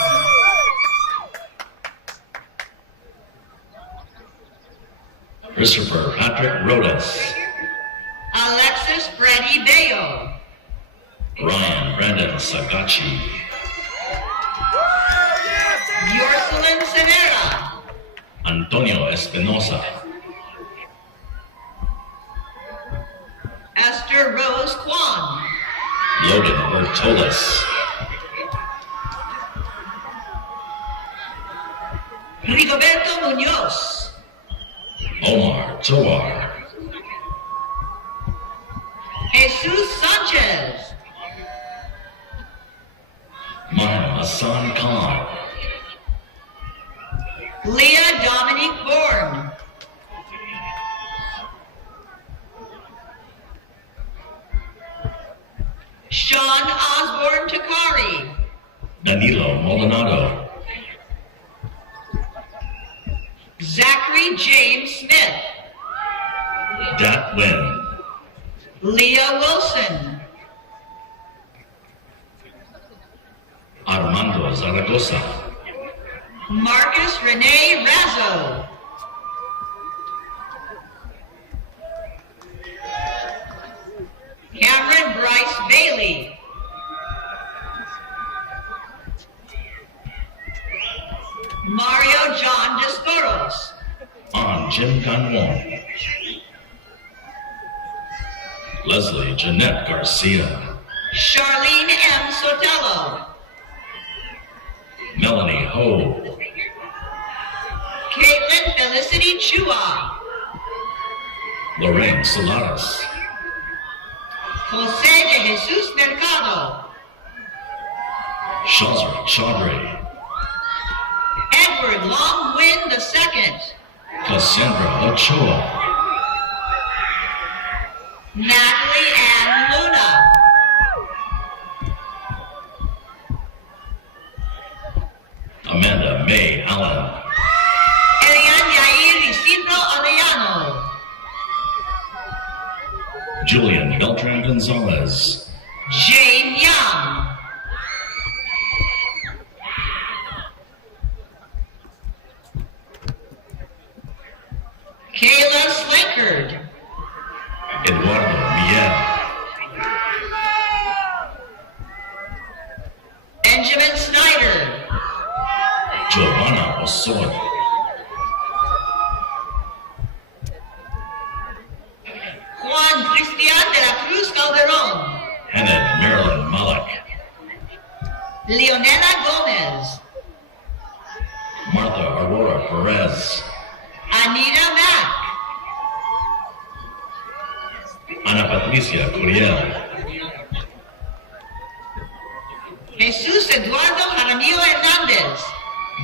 Christopher Patrick Rodas, Alexis Brady Bayo. Ryan Brandon Sagachi, Yorcelyn Severa. Antonio Espinosa, Esther Rose Kwan. Logan Bertolis, Rigoberto Munoz. Omar Toar, Jesus Sanchez. Mahan Hassan Khan, Leah Dominique Bourne. Sean Osborne Takari. Danilo Maldonado, Zachary James Smith. Dat Win, Leah Wilson. Armando Zaragoza, Marcus Rene Razzo. Cameron Bryce Bailey. Mario John Descoros. An Jim Kanwon, Leslie Jeanette Garcia, Charlene M. Sotelo. Melanie Ho, Caitlin Felicity Chua. Lorraine Solares, Jose de Jesus Mercado. Shazra Chaudhry, Edward Longwin II. Cassandra Ochoa, Natalie Ann Luna. Amanda May Allen, Elian Yair Isidro Arellano. Julian Beltran Gonzalez, Jane Young. Kayla Slankard. Eduardo Miel, Benjamin Snyder. Giovanna Osoy, Juan Cristian de la Cruz Calderon. Hannah Marilyn Malak, Leonela Gomez. Martha Aurora Perez, Anita Mack. Ana Patricia Curiel, Jesus Eduardo Jaramillo Hernandez.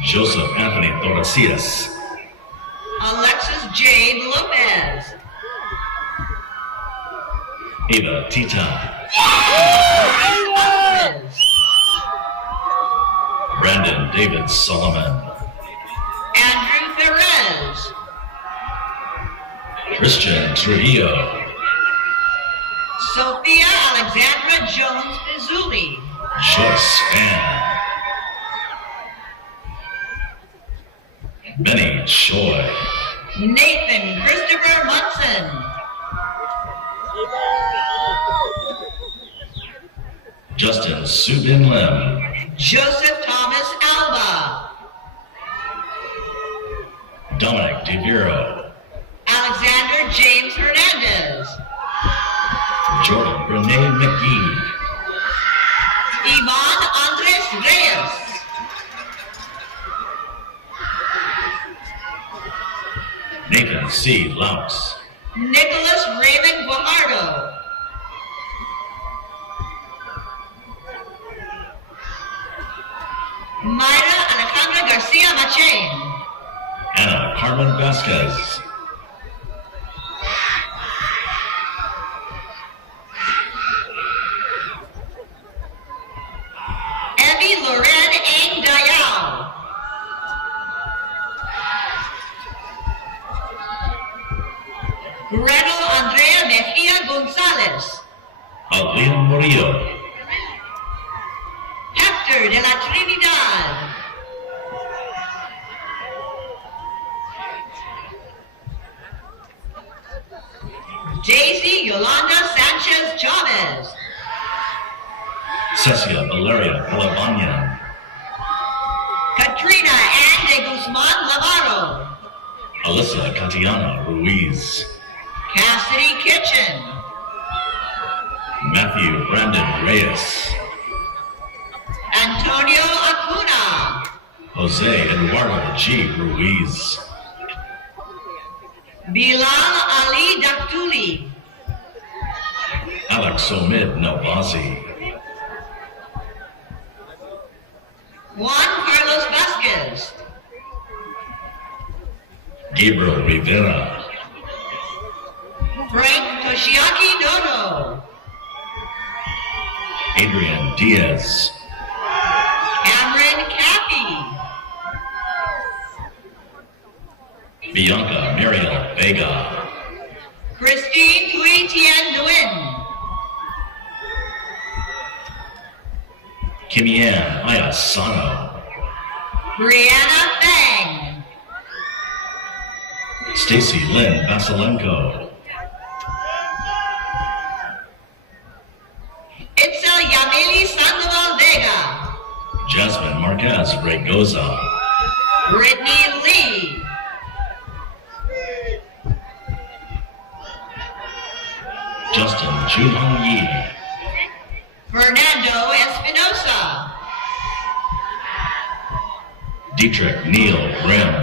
Joseph Anthony Torresillas, Alexis Jade Lopez. Eva Tita, Brandon David Solomon, Andrew Perez. Christian Trujillo, Sophia Alexandra Jones Pizzuli. Joyce Fan, Benny Choi, Nathan Christopher Munson. Justin Subin Lim, Joseph Thomas Alba. Dominic DeViro, Alexander James Hernandez. Jordan Renee McGee, Ivan Andres Reyes. Nathan C. Laux. Nicholas Raymond Guajardo. Mayra Alejandra Garcia Machain. Anna Carmen Vasquez. Abby Loren Ang Dayao. Gretel Andrea Mejia Gonzalez. Alina Murillo. Hector de la Trinidad. Daisy Yolanda Sanchez Chavez. Cecia Valeria Palabanyan. Katrina Ann de Guzman Navarro. Alyssa Catiana Ruiz. Cassidy Kitchen. Matthew Brandon Reyes. Antonio Acuna. Jose Eduardo G. Ruiz. Bilal Ali Daktuli. Alex Omid Navazi. Juan Carlos Vasquez. Gabriel Rivera. Frank Toshiaki Dodo. Adrian Diaz. Cameron Cappy. Bianca Mariel Vega. Christine Tui Tien Nguyen. Kimian Ayasano. Brianna Fang. Stacy Lynn Vasilenko. Itzel Yamili Sandoval Vega. Jasmine Marquez Regoza. Brittany Lee. Justin Junhong Yi. Fernando Espinosa. Dietrich Neil Grimm.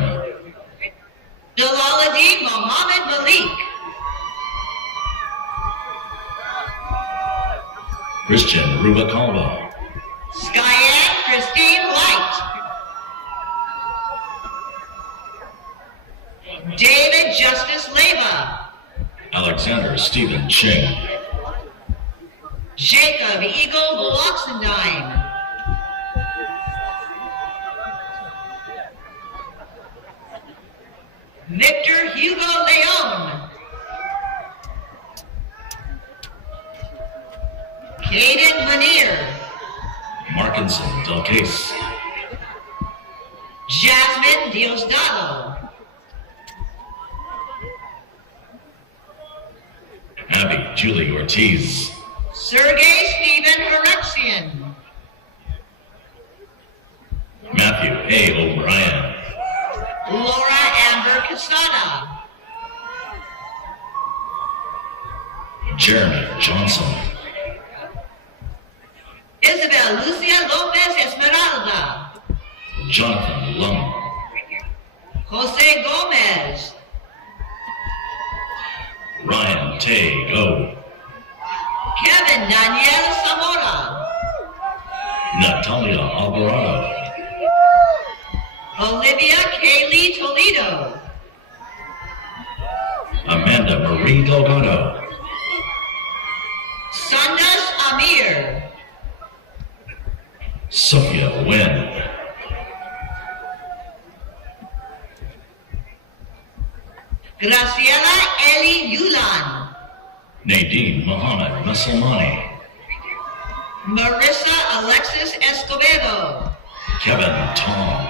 Bilaladi Mohammed Malik. Christian Rubalcaba. Skyen Christine White. David Justice Leva. Alexander Stephen Ching. Jacob Eagle Bloxendine. Victor Hugo Leon. Caden Manier. Markinson Delcase. Jasmine Diosdado. Abby Julie Ortiz. Sergey Stephen Herexian. Matthew A. O'Brien. Laura Amber Casada. Jeremy Johnson. Isabel Lucia Lopez Esmeralda. Jonathan Lum. Jose Gomez. Ryan Tay Go. Kevin Daniel Zamora. Natalia Alvarado. Olivia Kaylee Toledo. Amanda Marie Delgado. Sandas Amir. Sophia Nguyen. Graciela Eli Yulan. Nadine Mohammed Masalmani. Marissa Alexis Escobedo. Kevin Tom.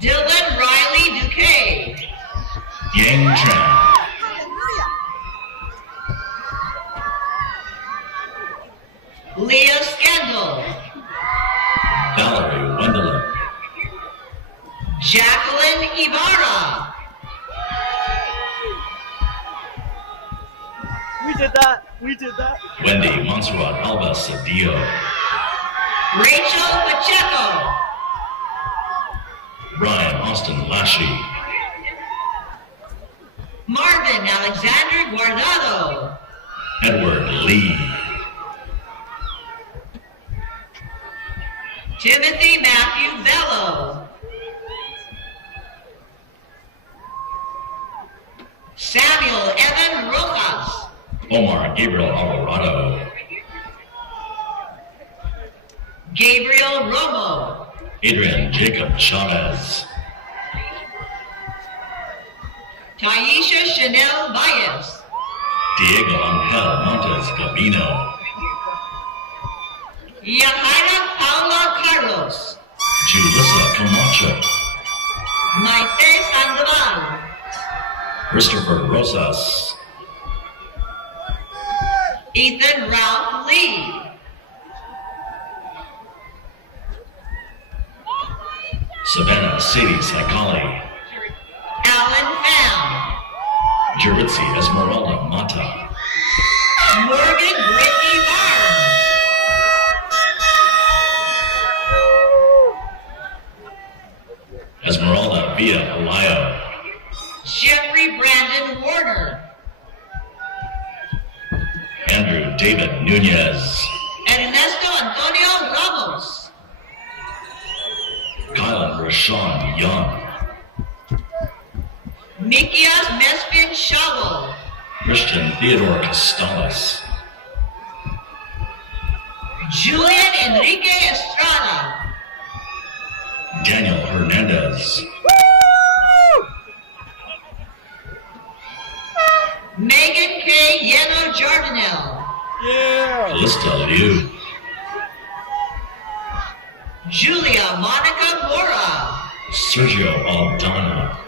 Dylan Riley Duque. Yang Tran. Leah Scandal. Valerie Wendelin. Jacqueline Ibarra. We did that. We did that. Wendy Montserrat Alba Cedillo. Rachel Pacheco. Ryan Austin Lashy. Marvin Alexander Guardado. Edward Lee. Timothy Matthew Bello. Samuel Evan Rojas. Omar Gabriel Alvarado. Gabriel Romo. Adrian Jacob Chavez. Taisha Chanel Valles. Diego Angel Montes Gabino. Yahaira Paula Carlos. Julissa Camacho. Maite Sandoval. Christopher Rosas. Ethan Ralph Lee. Savannah Sadie Sakali. Alan Pham. Jaritzi Esmeralda Mata. Morgan Brittany Barnes. Esmeralda Villa Alayo. Jeffrey Brandon Warner. Andrew David Nunez. Ernesto Antonio Ramos. Kylan Rashawn Young. Mikias Mespin Shawo. Christian Theodore Costales. Julian Enrique Estrada. Daniel Hernandez. Megan K. Yeno Jardinel. Yeah. Calista Liu. Julia Monica Mora. Sergio Aldana.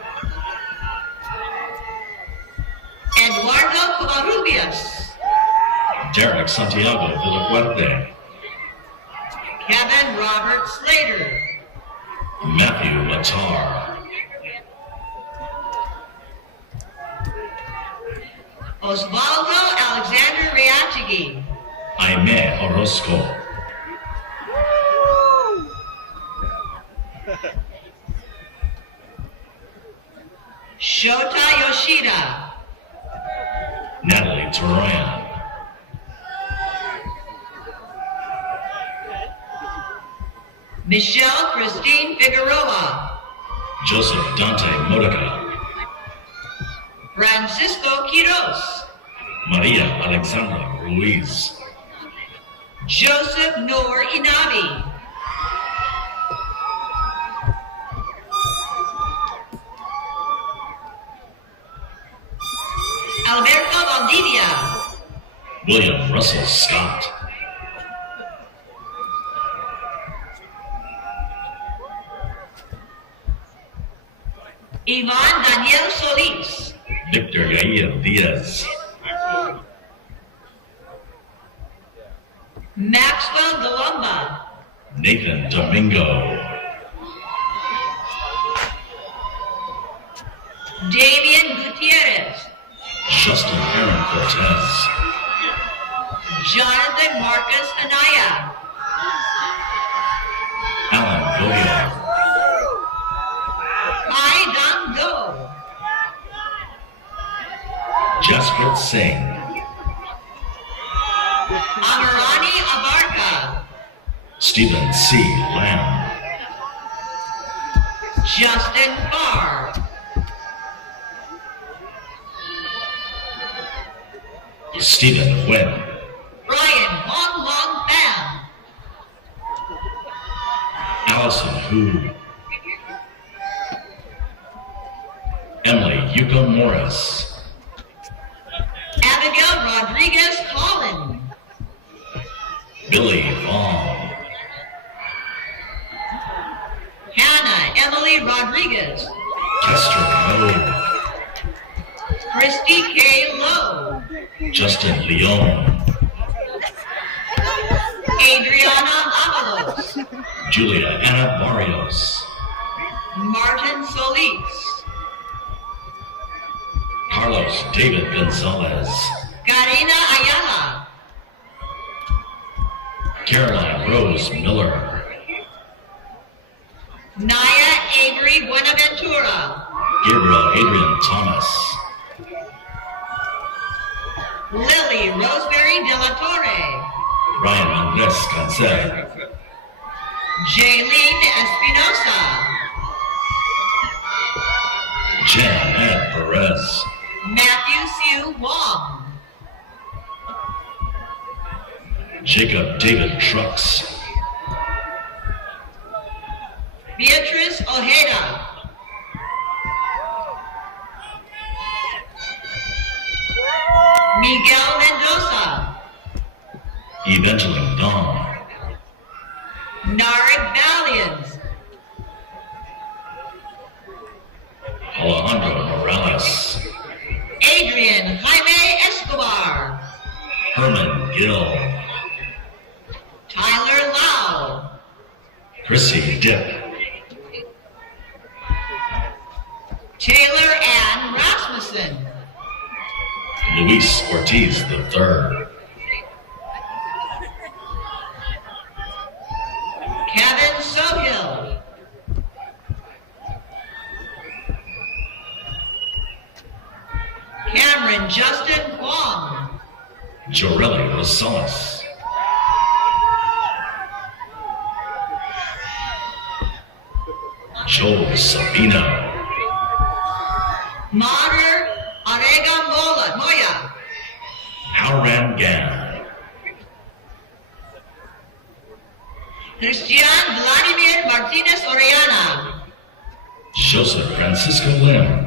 Eduardo Covarrubias. Derek Santiago Villafuerte. Kevin Robert Slater. Matthew Latar. Osvaldo Alexander Reachigi. Aime Orozco. Shota Yoshida. Natalie Toroyan. Michelle Christine Figueroa. Joseph Dante Modica. Francisco Quiros. Maria Alexandra Ruiz. Joseph Noor Inabi. Alberto Valdivia. William Russell Scott. Ivan Daniel Solis. Victor Yair Diaz. Maxwell Galumba. Nathan Domingo. Damian Gutierrez. Justin Aaron Cortez. Jonathan Marcus Anaya. Alan Goya. Hai Dang Do. Jaspreet Singh. Amarani Abarca. Stephen C. Lamb. Justin Farr. Stephen Nguyen. Brian Hong Long Pham. Allison Hu. Emily Yuko Morris. Abigail Rodriguez Collin. Billy Vaughn. Hannah Emily Rodriguez. Kester Moe. Christy K. Lowe. Justin Leon. Adriana Avalos. Julia Anna Barrios. Martin Solis. Carlos David Gonzalez. Guy Karina Ayala. Caroline Rose Miller. Naya Avery Buenaventura. Gabriel Adrian Thomas. Lily Rosemary De La Torre. Ryan Andres Cancel. Jaylene Espinosa. Jan Ed Perez. Matthew Siu Wong. Jacob David Trucks. Beatrice Ojeda. Miguel Mendoza. Evangeline Dawn. Narek Valians. Alejandro Morales. Adrian Jaime Escobar. Herman Gill. Tyler Lau. Chrissy Dipp. Taylor Ann Rasmussen. Luis Ortiz III. Kevin Sohill. Cameron Justin Kwong. Joreli Rosales. Joel Sabino. Mater Arega Moya. Howran Gan. Christian Vladimir Martinez Orellana. Joseph Francisco Lim.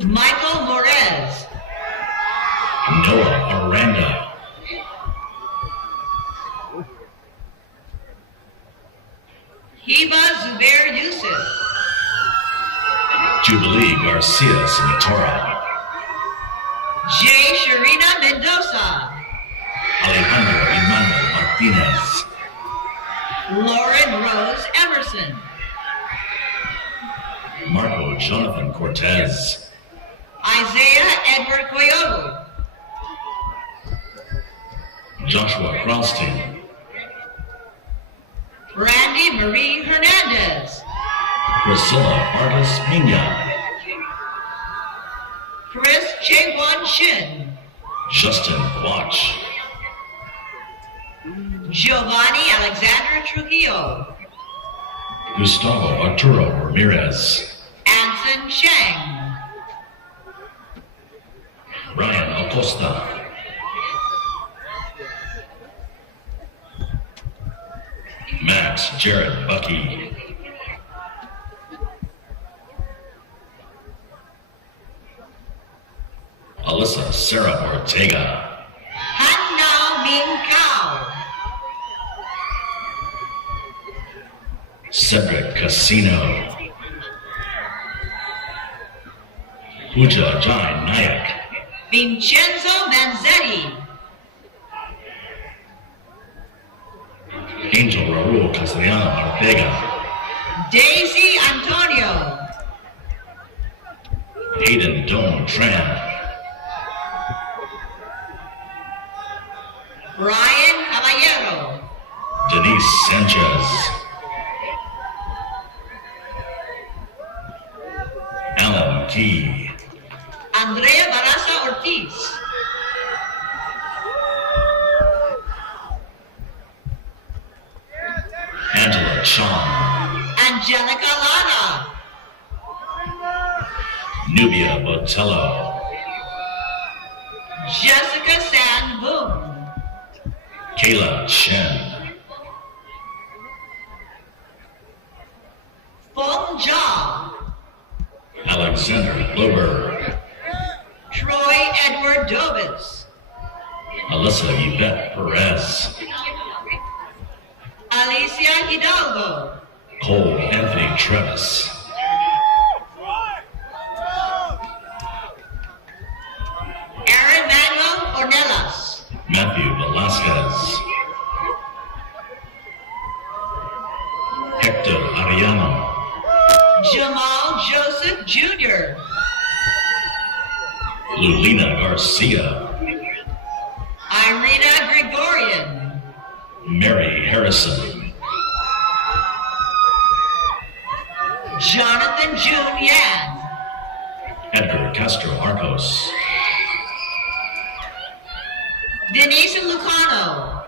Michael Morez. Noah Aranda. Hiba Zubair Yusuf. Jubilee Garcia Sinatora. J. Sharina Mendoza. Alejandro Emmanuel Martinez. Lauren Rose Emerson. Marco Jonathan Cortez. Isaiah Edward Coyote. Joshua Kralstein. Brandy Marie Hernandez. Priscilla Bartos Mina. Chris Chaewon Shin. Justin Quach. Giovanni Alexander Trujillo. Gustavo Arturo Ramirez. Anson Chang. Ryan Acosta. Max Jared Bucky. Alyssa Sarah Ortega. Han Nao Ming Cao. Cedric Casino. Pooja Jai Nayak. Vincenzo Manzetti. Angel Raul Castellano Ortega. Daisy Antonio. Hayden Dome Tran. Brian Caballero. Denise Sanchez. Alan Key. Andrea Barasa Ortiz. Angela Chong. Angelica Lara. Nubia Botello. Jessica San Boom. Kayla Chen. Fong Jia. Alexander Bloberg. Troy Edward Dobitz. Alyssa Yvette Perez. Alicia Hidalgo. Cole Anthony Travis. Aaron Manuel Ornelas. Matthew Velasquez. Hector Ariano. Jamal Joseph Jr. Lulina Garcia, Irina Gregorian, Mary Harrison, Jonathan June Yan, Edgar Castro Arcos, Denise Lucano,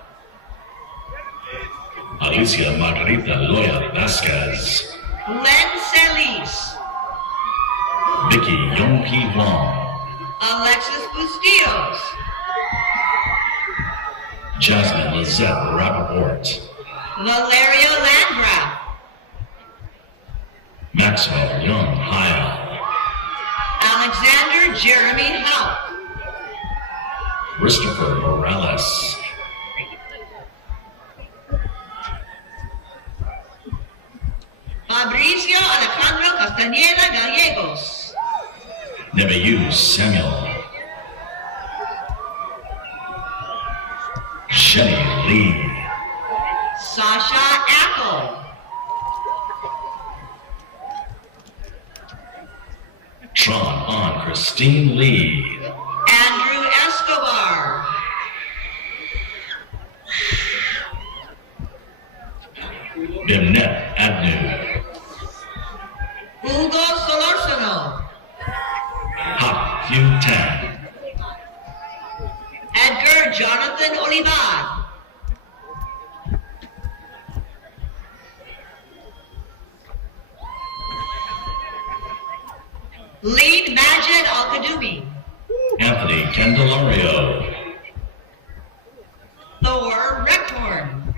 Alicia Margarita Loya Vasquez, Len Celis, Vicky Yongpi Wong, Alexis Bustillos, Jasmine Lizette Rappaport, Valeria Landgraf, Maxwell Young Heil, Alexander Jeremy Haupt, Christopher Morales, Fabricio Alejandro Castañeda Gallegos, Nebeyu Samuel, Jenny Lee, Sasha Apple, Tron On Christine Lee, Andrew Escobar, Bimnet Agnew, Hugo Solorzano, Hak Fu Tan, Edgar Jonathan Olivar, Lead Majid Al-Kadumi, Anthony Candelario, Thor Reckhorn,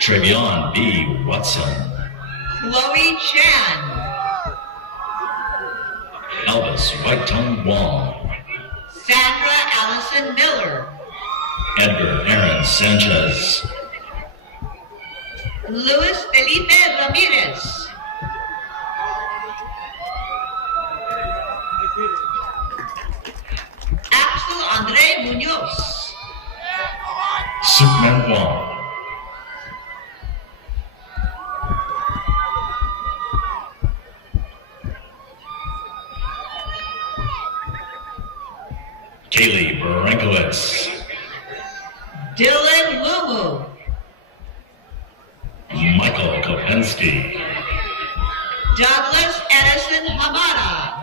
Trevion B. Watson, Chloe Chan, Elvis White-Tongue Wong, Sandra Allison Miller, Edgar Aaron Sanchez, Luis Felipe Ramirez, Axel Andre Munoz, Superman Wong, Kaylee Barankowitz, Dylan Lumu, Michael Kopensky, Douglas Edison Hamada,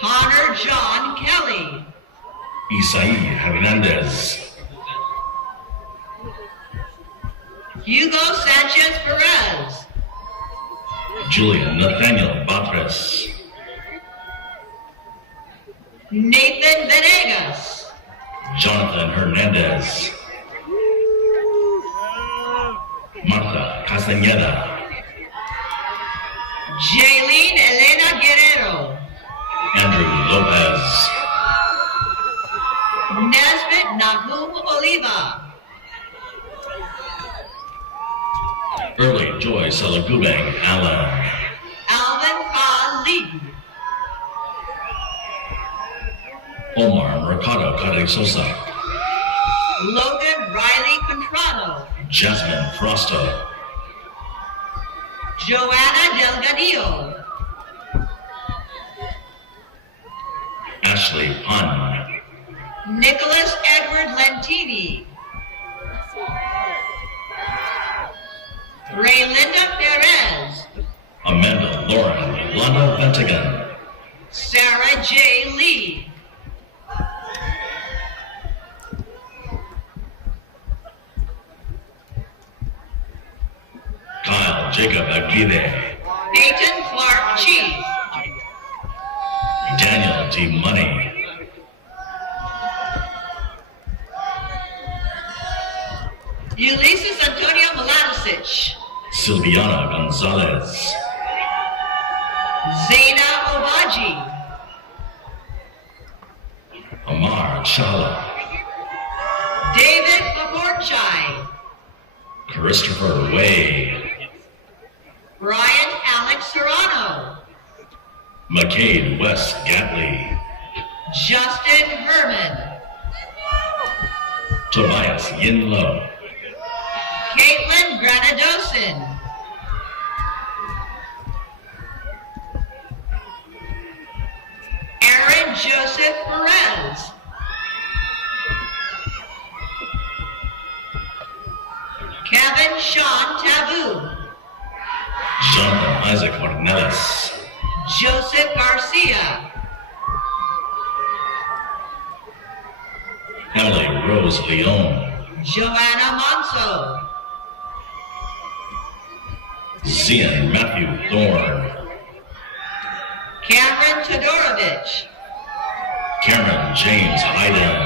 Connor John Kelly, Isai Hernandez, Hugo Sanchez Perez, Julian Nathaniel Batres, Nathan Venegas, Jonathan Hernandez, Marta Castañeda, Jaylene Elena Guerrero, Andrew Lopez, Nesbit Nahum Oliva, Early Joy Salagubeng Allen, Alvin Khan Lee, Omar Mercado Carrizosa, Logan Riley Contrano, Jasmine Frosto, Joanna Delgadillo, Ashley Pun, Nicholas Edward Lentini, Raylinda Perez, Amanda Lauren Yolanda Ventigan, Sarah J. Lee, Kyle Jacob Aguirre, Peyton Clark Chief, Daniel D. Money, Ulysses Antonio Malatisic, Silviana Gonzalez, Zaina Obaji, Amar Chala, David Paporchai, Christopher Way, Brian Alex Serrano, McCade West Gatley, Justin Herman, Tobias Yin Lo, Caitlin Evelyn Granadosin. Aaron Joseph Perez. Kevin Sean Taboo. Jonathan Isaac Ornelas. Joseph Garcia. Emily Rose Leon. Joanna Monso. Zian Matthew Thorne. Cameron Todorovich. Cameron James Hayden.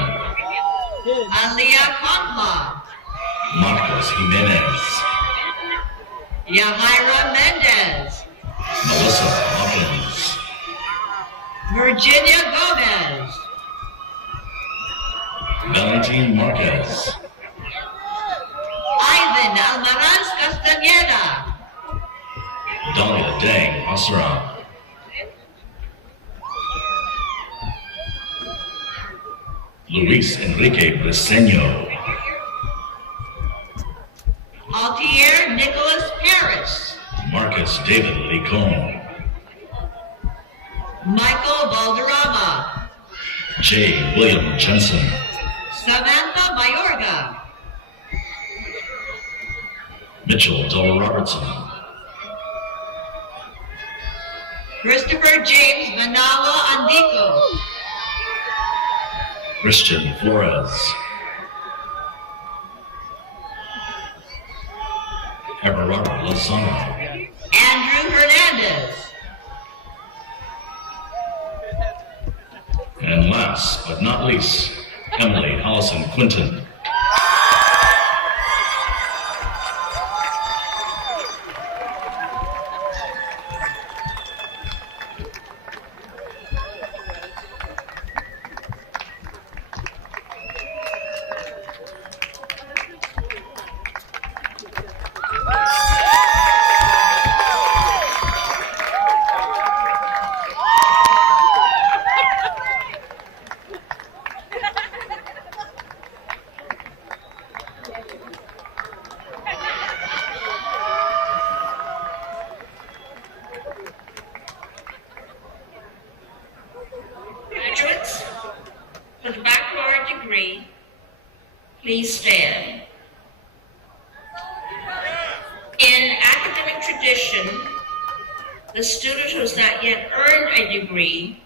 Alia Conklon. Marcos Jimenez. Yamaira Mendez. Melissa Hawkins. Virginia Gomez. Valentin Marquez. Ivan Almaraz Castaneda. Dahlia Dang Asra. Luis Enrique Briseño. Altier Nicholas Harris. Marcus David Licon. Michael Valderrama. J. William Jensen. Samantha Mayorga. Mitchell Del Robertson. Christopher James Manalo Andico. Christian Flores. Everardo Lozano. Andrew Hernandez. And last but not least, Emily Allison Quinton. Graduates, for the baccalaureate degree, please stand. In academic tradition, the student who has not yet earned a degree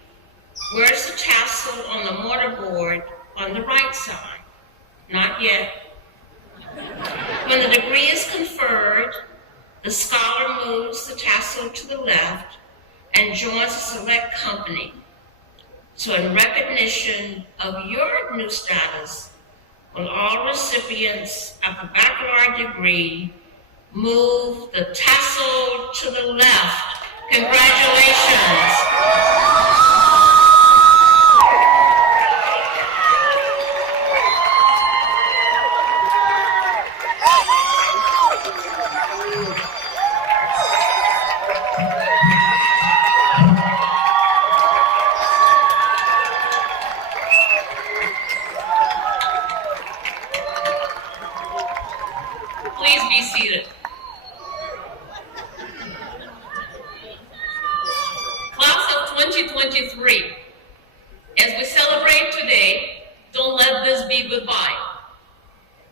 wears the tassel on the mortarboard on the right side. Not yet. When the degree is conferred, the scholar moves the tassel to the left and joins a select company. So in recognition of your new status, will all recipients of the baccalaureate degree move the tassel to the left? Congratulations. Please be seated. Class of 2023, as we celebrate today, don't let this be goodbye.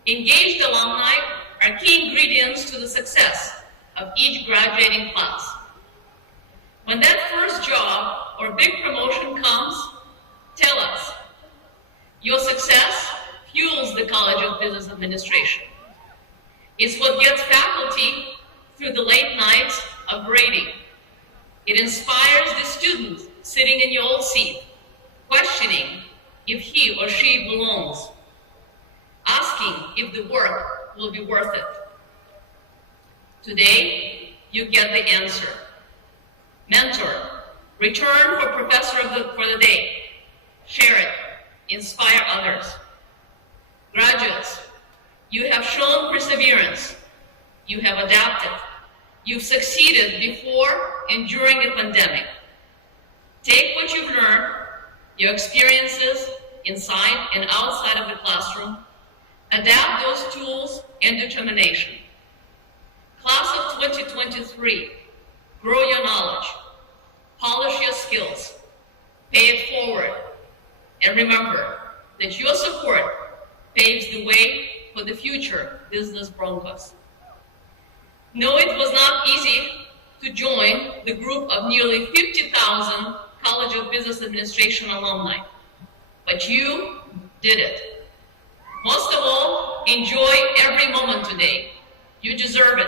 Engaged alumni are key ingredients to the success of each graduating class. When that first job or big promotion comes, tell us. Your success fuels the College of Business Administration. It's what gets faculty through the late nights of grading. It inspires the student sitting in your old seat, questioning if he or she belongs, asking if the work will be worth it. Today, you get the answer. Mentor, return for professor for the day. Share it, inspire others. Graduates, you have shown perseverance. You have adapted. You've succeeded before and during a pandemic. Take what you've learned, your experiences inside and outside of the classroom, adapt those tools and determination. Class of 2023, grow your knowledge, polish your skills, pay it forward, and remember that your support paves the way for the future business Broncos. No, it was not easy to join the group of nearly 50,000 College of Business Administration alumni, but you did it. Most of all, enjoy every moment today. You deserve it.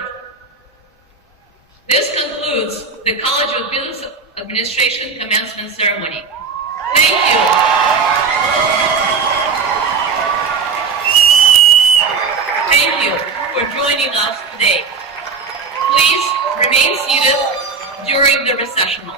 This concludes the College of Business Administration Commencement Ceremony. Thank you. Thank you for joining us today. Please remain seated during the recessional.